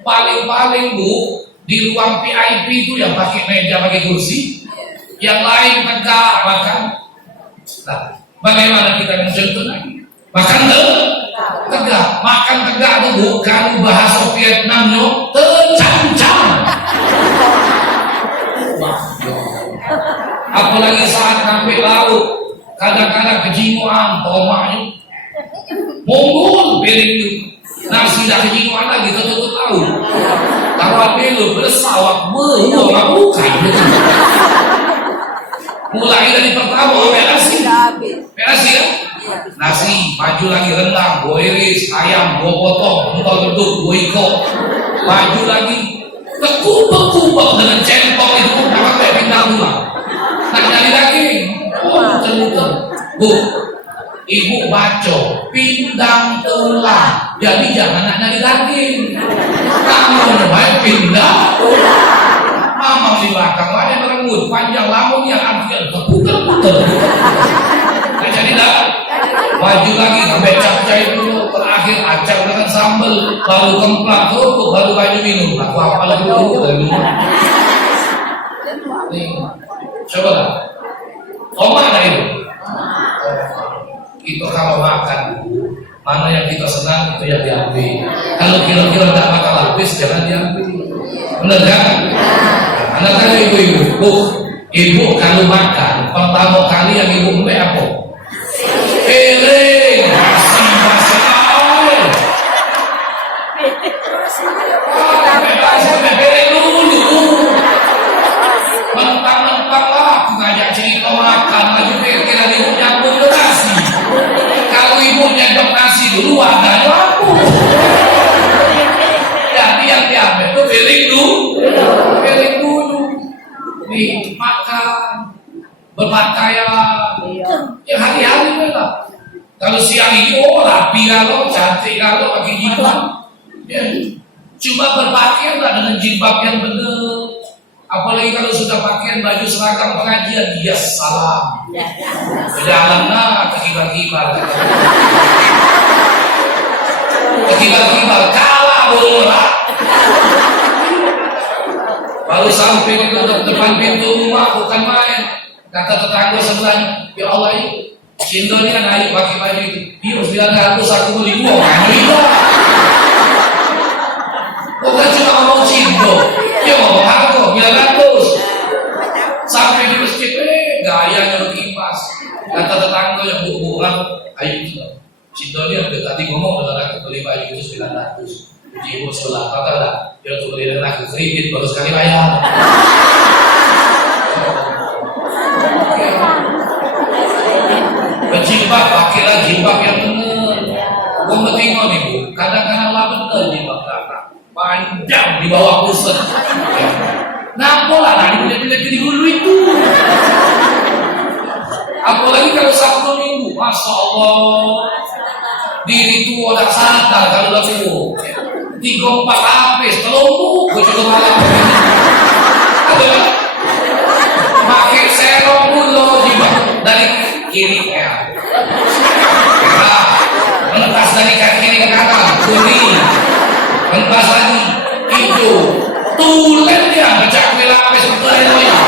Paling-paling Bu, di ruang VIP itu yang pakai meja, pakai kursi, yang lain tegak makan. Nah, bagaimana kita mencontoh lagi? Makan tegak, makan tegak itu Bu, kalau bahasa Vietnamnya tercancang. Apalagi saat sampai laut, kadang-kadang kejimuan, tomaknya mumbul piring itu, nasi dah kejimuan lagi tutup laut. Taruh belu bersawak nggak bukan. Mulai dari pertama nasi kan? Nasi, maju lagi rendang, gue iris, ayam, gue potong, entol geduk, gue ikut, maju lagi, tekuk-tekuk dengan centong itu, dapat kayak pindah rumah. Tak nyari daging. Betul. Bu, ibu baca pindang tulang. Jadi jangan nak nyari daging. Kamu baik pindah. Mamang di belakang, ada merenggut, panjang lamun yang akhir terputer-puter. Nah, jadi dah, maju lagi, sampai capcay dulu, terakhir acak dengan sambal, baru kemplang, tutup, baru baju minum. Aku apa lagi dulu dari rumah. Nih, coba lah. Oma ada itu. Itu kalau makan, mana yang kita senang itu yang diambil. Kalau kira-kira tidak bakal habis, jangan diambil. Benar kan? Anak kali ibu-ibu, ibu kalau makan pertama kali yang ibu ambil apa? Piring, nasi masak. Piring dulu. Mentang-mentang lah, aku ngajak cerita makan, lagi pikiran ibu nyambung ke nasi. Kalau ibu nyambung nasi dulu, wadahnya aku. Jadi yang diambil itu piring dulu. Nih, makan, berpakaian, ya hari-hari lah. Kalau siang ini, rapi kalau, cantik kalau, pakai jilbab. Ya. Cuma berpakaian lah dengan jilbab yang benar. Apalagi kalau sudah pakaian baju seragam pengajian, dia salam. Berjalan lah, kekibar-kibar. Kekibar-kibar, kalah bola. Baru sampai di depan pintu rumah, bukan main. Kata tetangga sebelahnya, ya Allah ini, Cindo ini naik pakai baju itu. Dia 900, aku beli uang, juga. Bukan cuma ngomong Cindo, dia ngomong aku 900. Sampai di masjid, gayanya berkipas. Kata tetangga yang bukan, ayo Cindo ini yang tadi ngomong dengan aku beli baju itu 900. Ibu sebelah kata lah, dia untuk beli dengan aku kredit baru sekali bayar. Jilbab, pakailah jilbab yang benar. Kau tengok nih bu, kadang-kadang lah benar jilbab kakak, panjang di bawah pusat. Nampak lah, bila-bila di hulu itu. Apalagi kalau Sabtu Minggu, Masya Allah, diri tua tak sadar kalau dah tua. 3-4 habis, telur gue coba malam. Pakai serong dulu dari kiri ya. Mentas dari kiri ke kanan, kuning. Mentas lagi hijau. Tulen dia becak lapis betul ya.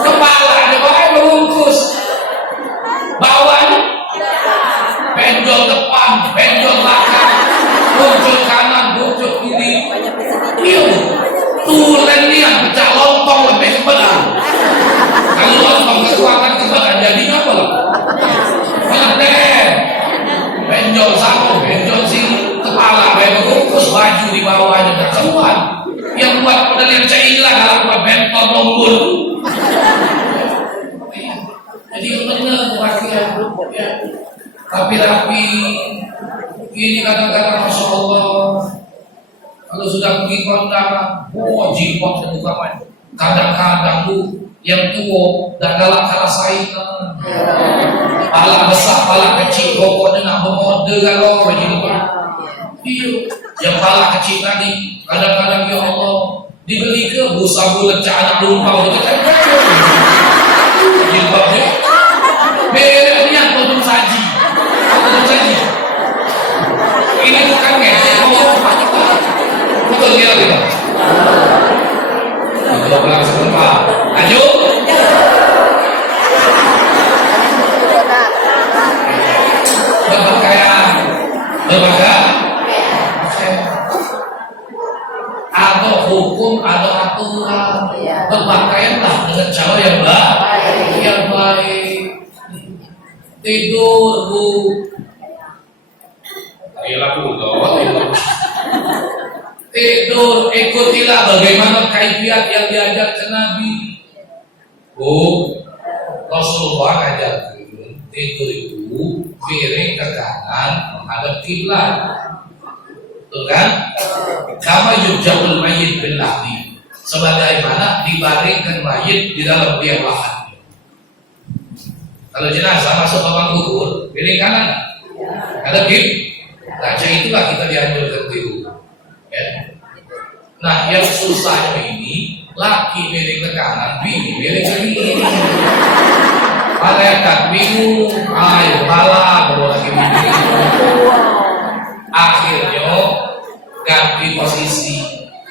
Kepala dia pakai membungkus. Bawahnya benjol depan, benjol belakang, muncul kanan, muncul kiri. Iya, tulen dia pecah lontong lebih kebenar. Kalau lontong kekuatan kebenar jadi apa loh? Meledak, benjol sama, benjol sini, kepala, membungkus baju di bawahnya tak keluar. Yang buat model yang cailah kalau buat bentol nombor. Jadi benar pakaian ya. Rapi-rapi, ini kadang-kadang Masya Allah, kalau sudah pergi kondangan, jilbab dan buka main. Kadang-kadang bu, yang tua dan galak kalah saingan, pala besar, pala kecil, pokoknya nak bermode kalau jilbab. Iya, yang pala kecil tadi, kadang-kadang ya Allah, dibeli ke busa bulat anak lumpau itu kan jilbabnya, beresnya belum saji. Ini bukan ngecek, betul dia kita. Kita pulang sebentar. Lanjut. Berpakaian, ada hukum, ada aturan. Berpakaianlah dengan cara yang baik. Tidur bu. Tidur, ikutilah bagaimana kaifiat yang diajarkan Nabi. Bu, Rasulullah ajarkan tidur itu miring ke kanan menghadap kiblat. Betul kan? Kama yujabul mayyit bil lahdi. Sebagaimana dibaringkan mayit di dalam liang lahan. Kalau jenazah masuk babak kubur, miring kanan. Hadap kiblat. Nah, itulah kita dianjurkan tidur. Ya. Nah, yang susahnya ini laki miring ke kanan, bini miring ke kiri. Malaikat bingung, ayo malah bawa lagi bini. Akhirnya ganti posisi,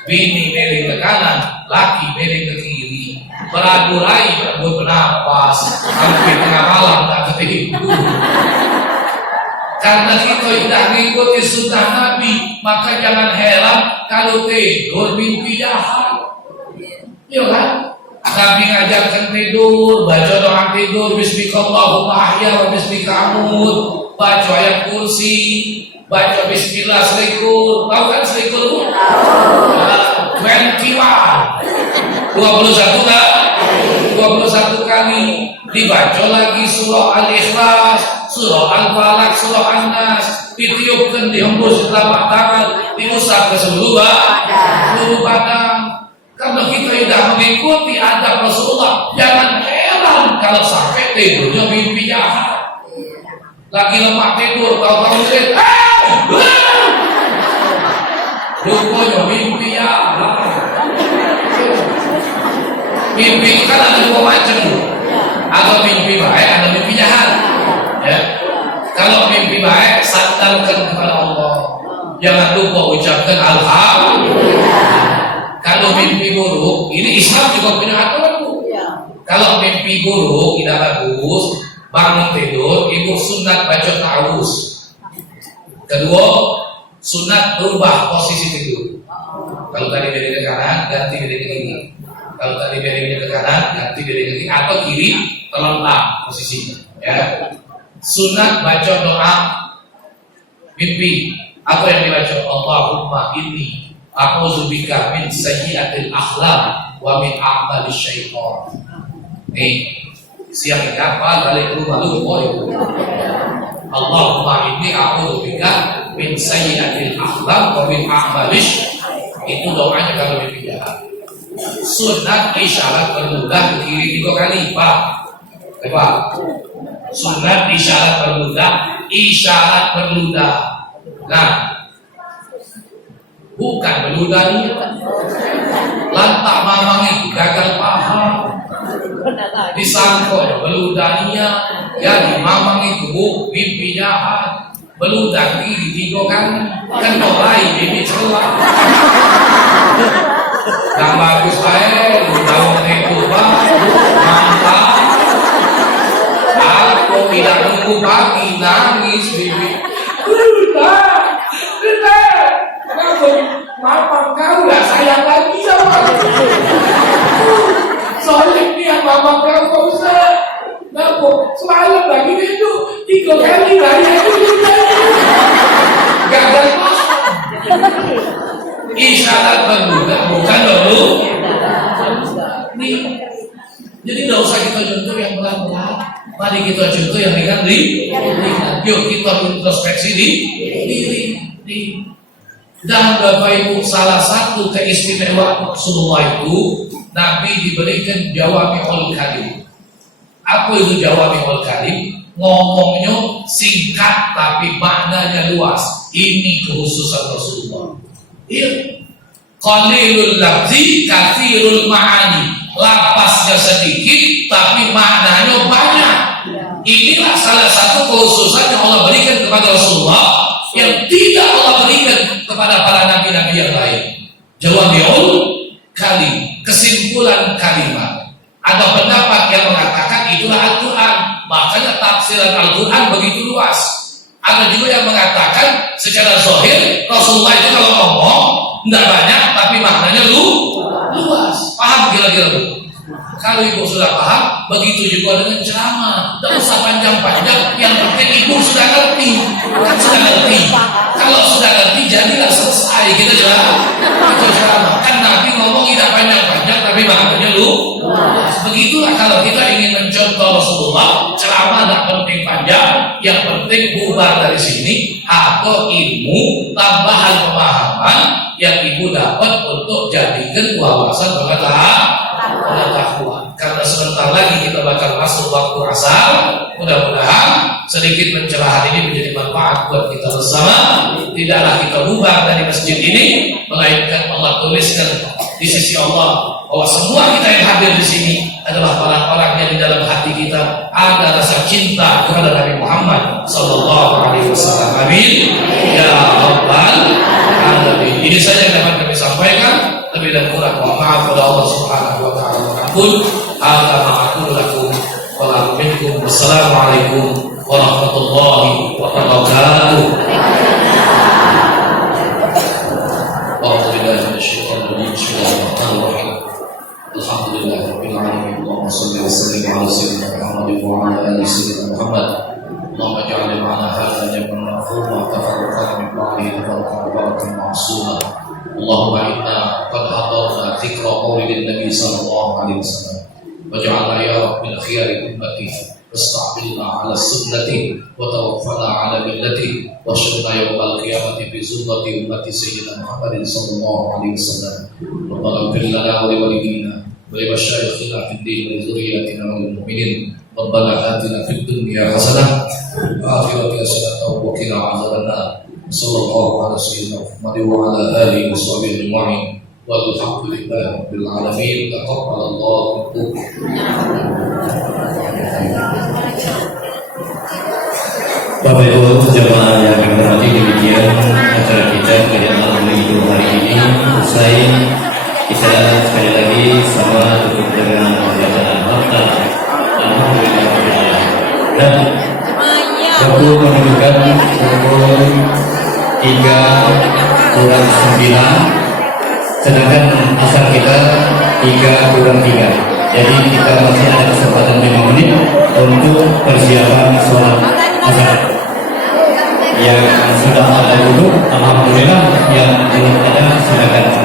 bini miring ke kanan, laki miring ke kiri. Beradurai berebut bernapas, hampir tengah malam tak ketidur. Karena kita tidak mengikuti sunnah Nabi, maka jangan heran kalau tidur mimpi jahat. Iya kan? Nabi ngajarkan tidur, baca doa tidur, Bismillahirrahmanirrahim, ahya wa bismika amut, baca ayat kursi, baca Bismillah selikur. Tahu kan selikur? 21 kan? 21 kali dibaca lagi surah Al-Ikhlas, surah Al-Falaq, surah An-Nas, ditiupkan, dihembus telapak tangan, diusap ke seluruh badan. Karena kita tidak mengikuti adab Rasulullah, jangan heran kalau sampai tidurnya mimpi jahat. Lagi lemah tidur, tahu-tahu sih, rupanya mimpi jahat. Mimpi itu kan ada dua macam, ada mimpi baik, ada mimpi jahat. Ya. Kalau mimpi baik, sandarkan kepada Allah. Jangan lupa ucapkan alhamdulillah. Kalau mimpi buruk, ini Islam juga punya aturan. Kalau mimpi buruk tidak bagus, bangun tidur, ibu sunat baca ta'awuz. Kedua, sunat berubah posisi tidur. Kalau tadi miring ke kanan, ganti miring ke kiri. Kalau tadi miring ke kanan, ganti miring ke kiri, atau kiri terlentang posisinya. Ya. Sunat baca doa mimpi. Apa yang dibaca? Allahumma inni a'udzubika min sayyi'atil akhlaq wa min a'malis syaitan. Nih, siang ini apa? Balik rumah lu, boy. Allahumma inni a'udzubika min sayyi'atil akhlaq wa min a'malis. Itu doanya kalau mimpi jahat. Sunat isyarat bermudah ke kiri 3 kali, Pak. Pak. Sunat isyarat bermudah, isyarat bermudah. Nah, bukan beludani, lantak mamang itu gagal paham, disangkut beludaninya, jadi mamang itu mimpi jahat, beludan kiri 3 kan mulai mimpi celah. Yang bagus baik, daun itu mantap. Aku tidak nunggu pagi nangis bibi. Mama kau gak sayang lagi sama aku. Soalnya ini yang mama kau usah. Kenapa? Semalam lagi itu 3 kali bayar itu gagal pasang. Isyarat bermudah, bukan dulu. Nih, jadi gak usah kita contoh yang berat-berat. Mari kita contoh yang ringan. Yuk kita introspeksi diri. Dan Bapak Ibu, salah satu keistimewaan Rasulullah itu Nabi diberikan jawami'ul kalim. Apa itu jawami'ul kalim? Ngomongnya singkat tapi maknanya luas. Ini kekhususan Rasulullah. Iya. Qalilul lafzi katsirul ma'ani. Lapasnya sedikit tapi maknanya banyak. Inilah salah satu kekhususan yang Allah berikan kepada Rasulullah yang tidak Allah berikan kepada para nabi-nabi yang lain. Jawami'ul kalim, kesimpulan kalimat. Ada pendapat yang mengatakan itulah Al-Quran, makanya tafsiran Al-Quran begitu luas. Ada juga yang mengatakan secara zahir Rasulullah itu kalau ngomong tidak banyak tapi maknanya luas. Paham kira-kira Bu? Kalau ibu sudah paham, begitu juga dengan ceramah. Tidak usah panjang-panjang, yang penting ibu sudah ngerti. Kan sudah ngerti. Kalau sudah ngerti, jadilah selesai. Kita ceramah. Kan Nabi ngomong tidak panjang-panjang, tapi maknanya luas. Begitulah kalau kita ingin mencontoh Rasulullah, ceramah tidak penting panjang, yang penting bubar dari sini atau ilmu tambahan pemahaman yang ibu dapat untuk jadikan wawasan pengetahuan. pengetahuan. Karena sebentar lagi kita bakal masuk waktu asar. Mudah-mudahan sedikit pencerahan ini menjadi manfaat buat kita bersama. Tidaklah kita bubar dari masjid ini, melainkan Allah tuliskan di sisi Allah bahwa semua kita yang hadir di sini adalah orang-orang yang di dalam hati kita ada rasa cinta kepada Nabi Muhammad Sallallahu Alaihi Wasallam. Amin ya Rabbal Alamin. Ini saja yang dapat kami sampaikan. Lebih dan kurang mohon maaf kepada Allah Subhanahu Wa Taala. Ampun. Alhamdulillah. Wassalamualaikum warahmatullahi wabarakatuh. Bismillahirrahmanirrahim. Alhamdulillahirabbil alamin. Allahumma shalli wa sallim ala sayyidina Muhammad wa ala ali sayyidina Muhammad. Allahumma ij'al ma'ana hadha jam'an mafhuma wa tafarraqan min ba'dihi tafarraqan ma'suma. Allahumma inna qad hadarna dzikra maulidin nabi sallallahu alaihi wasallam. Waj'alna ya rabbi min khiyari ummati واستعملنا على السنة وتوفنا على ملته واشهدنا يوم القيامة بزمرة أمة سيدنا محمد صلى الله عليه وسلم. ربنا اغفر لنا ولوالدينا ولمشايخنا في الدين ولذرياتنا وللمؤمنين. ربنا آتنا في الدنيا حسنة وفي الآخرة حسنة وقنا عذاب النار. صلى الله على سيدنا محمد وعلى آله وصحبه أجمعين والحمد لله رب العالمين. تقبل الله منكم. Bapak Ibu jemaah yang kami hormati, demikian acara kita pada malam minggu hari ini usai. Kita sekali lagi sama tutup dengan bacaan harta. Alhamdulillah. Dan waktu menunjukkan pukul 3:09, sedangkan asar kita 3:03. Jadi kita masih ada kesempatan 5 menit untuk persiapan sholat asar. Yang sudah ada dulu, alhamdulillah. Yang belum ada silakan.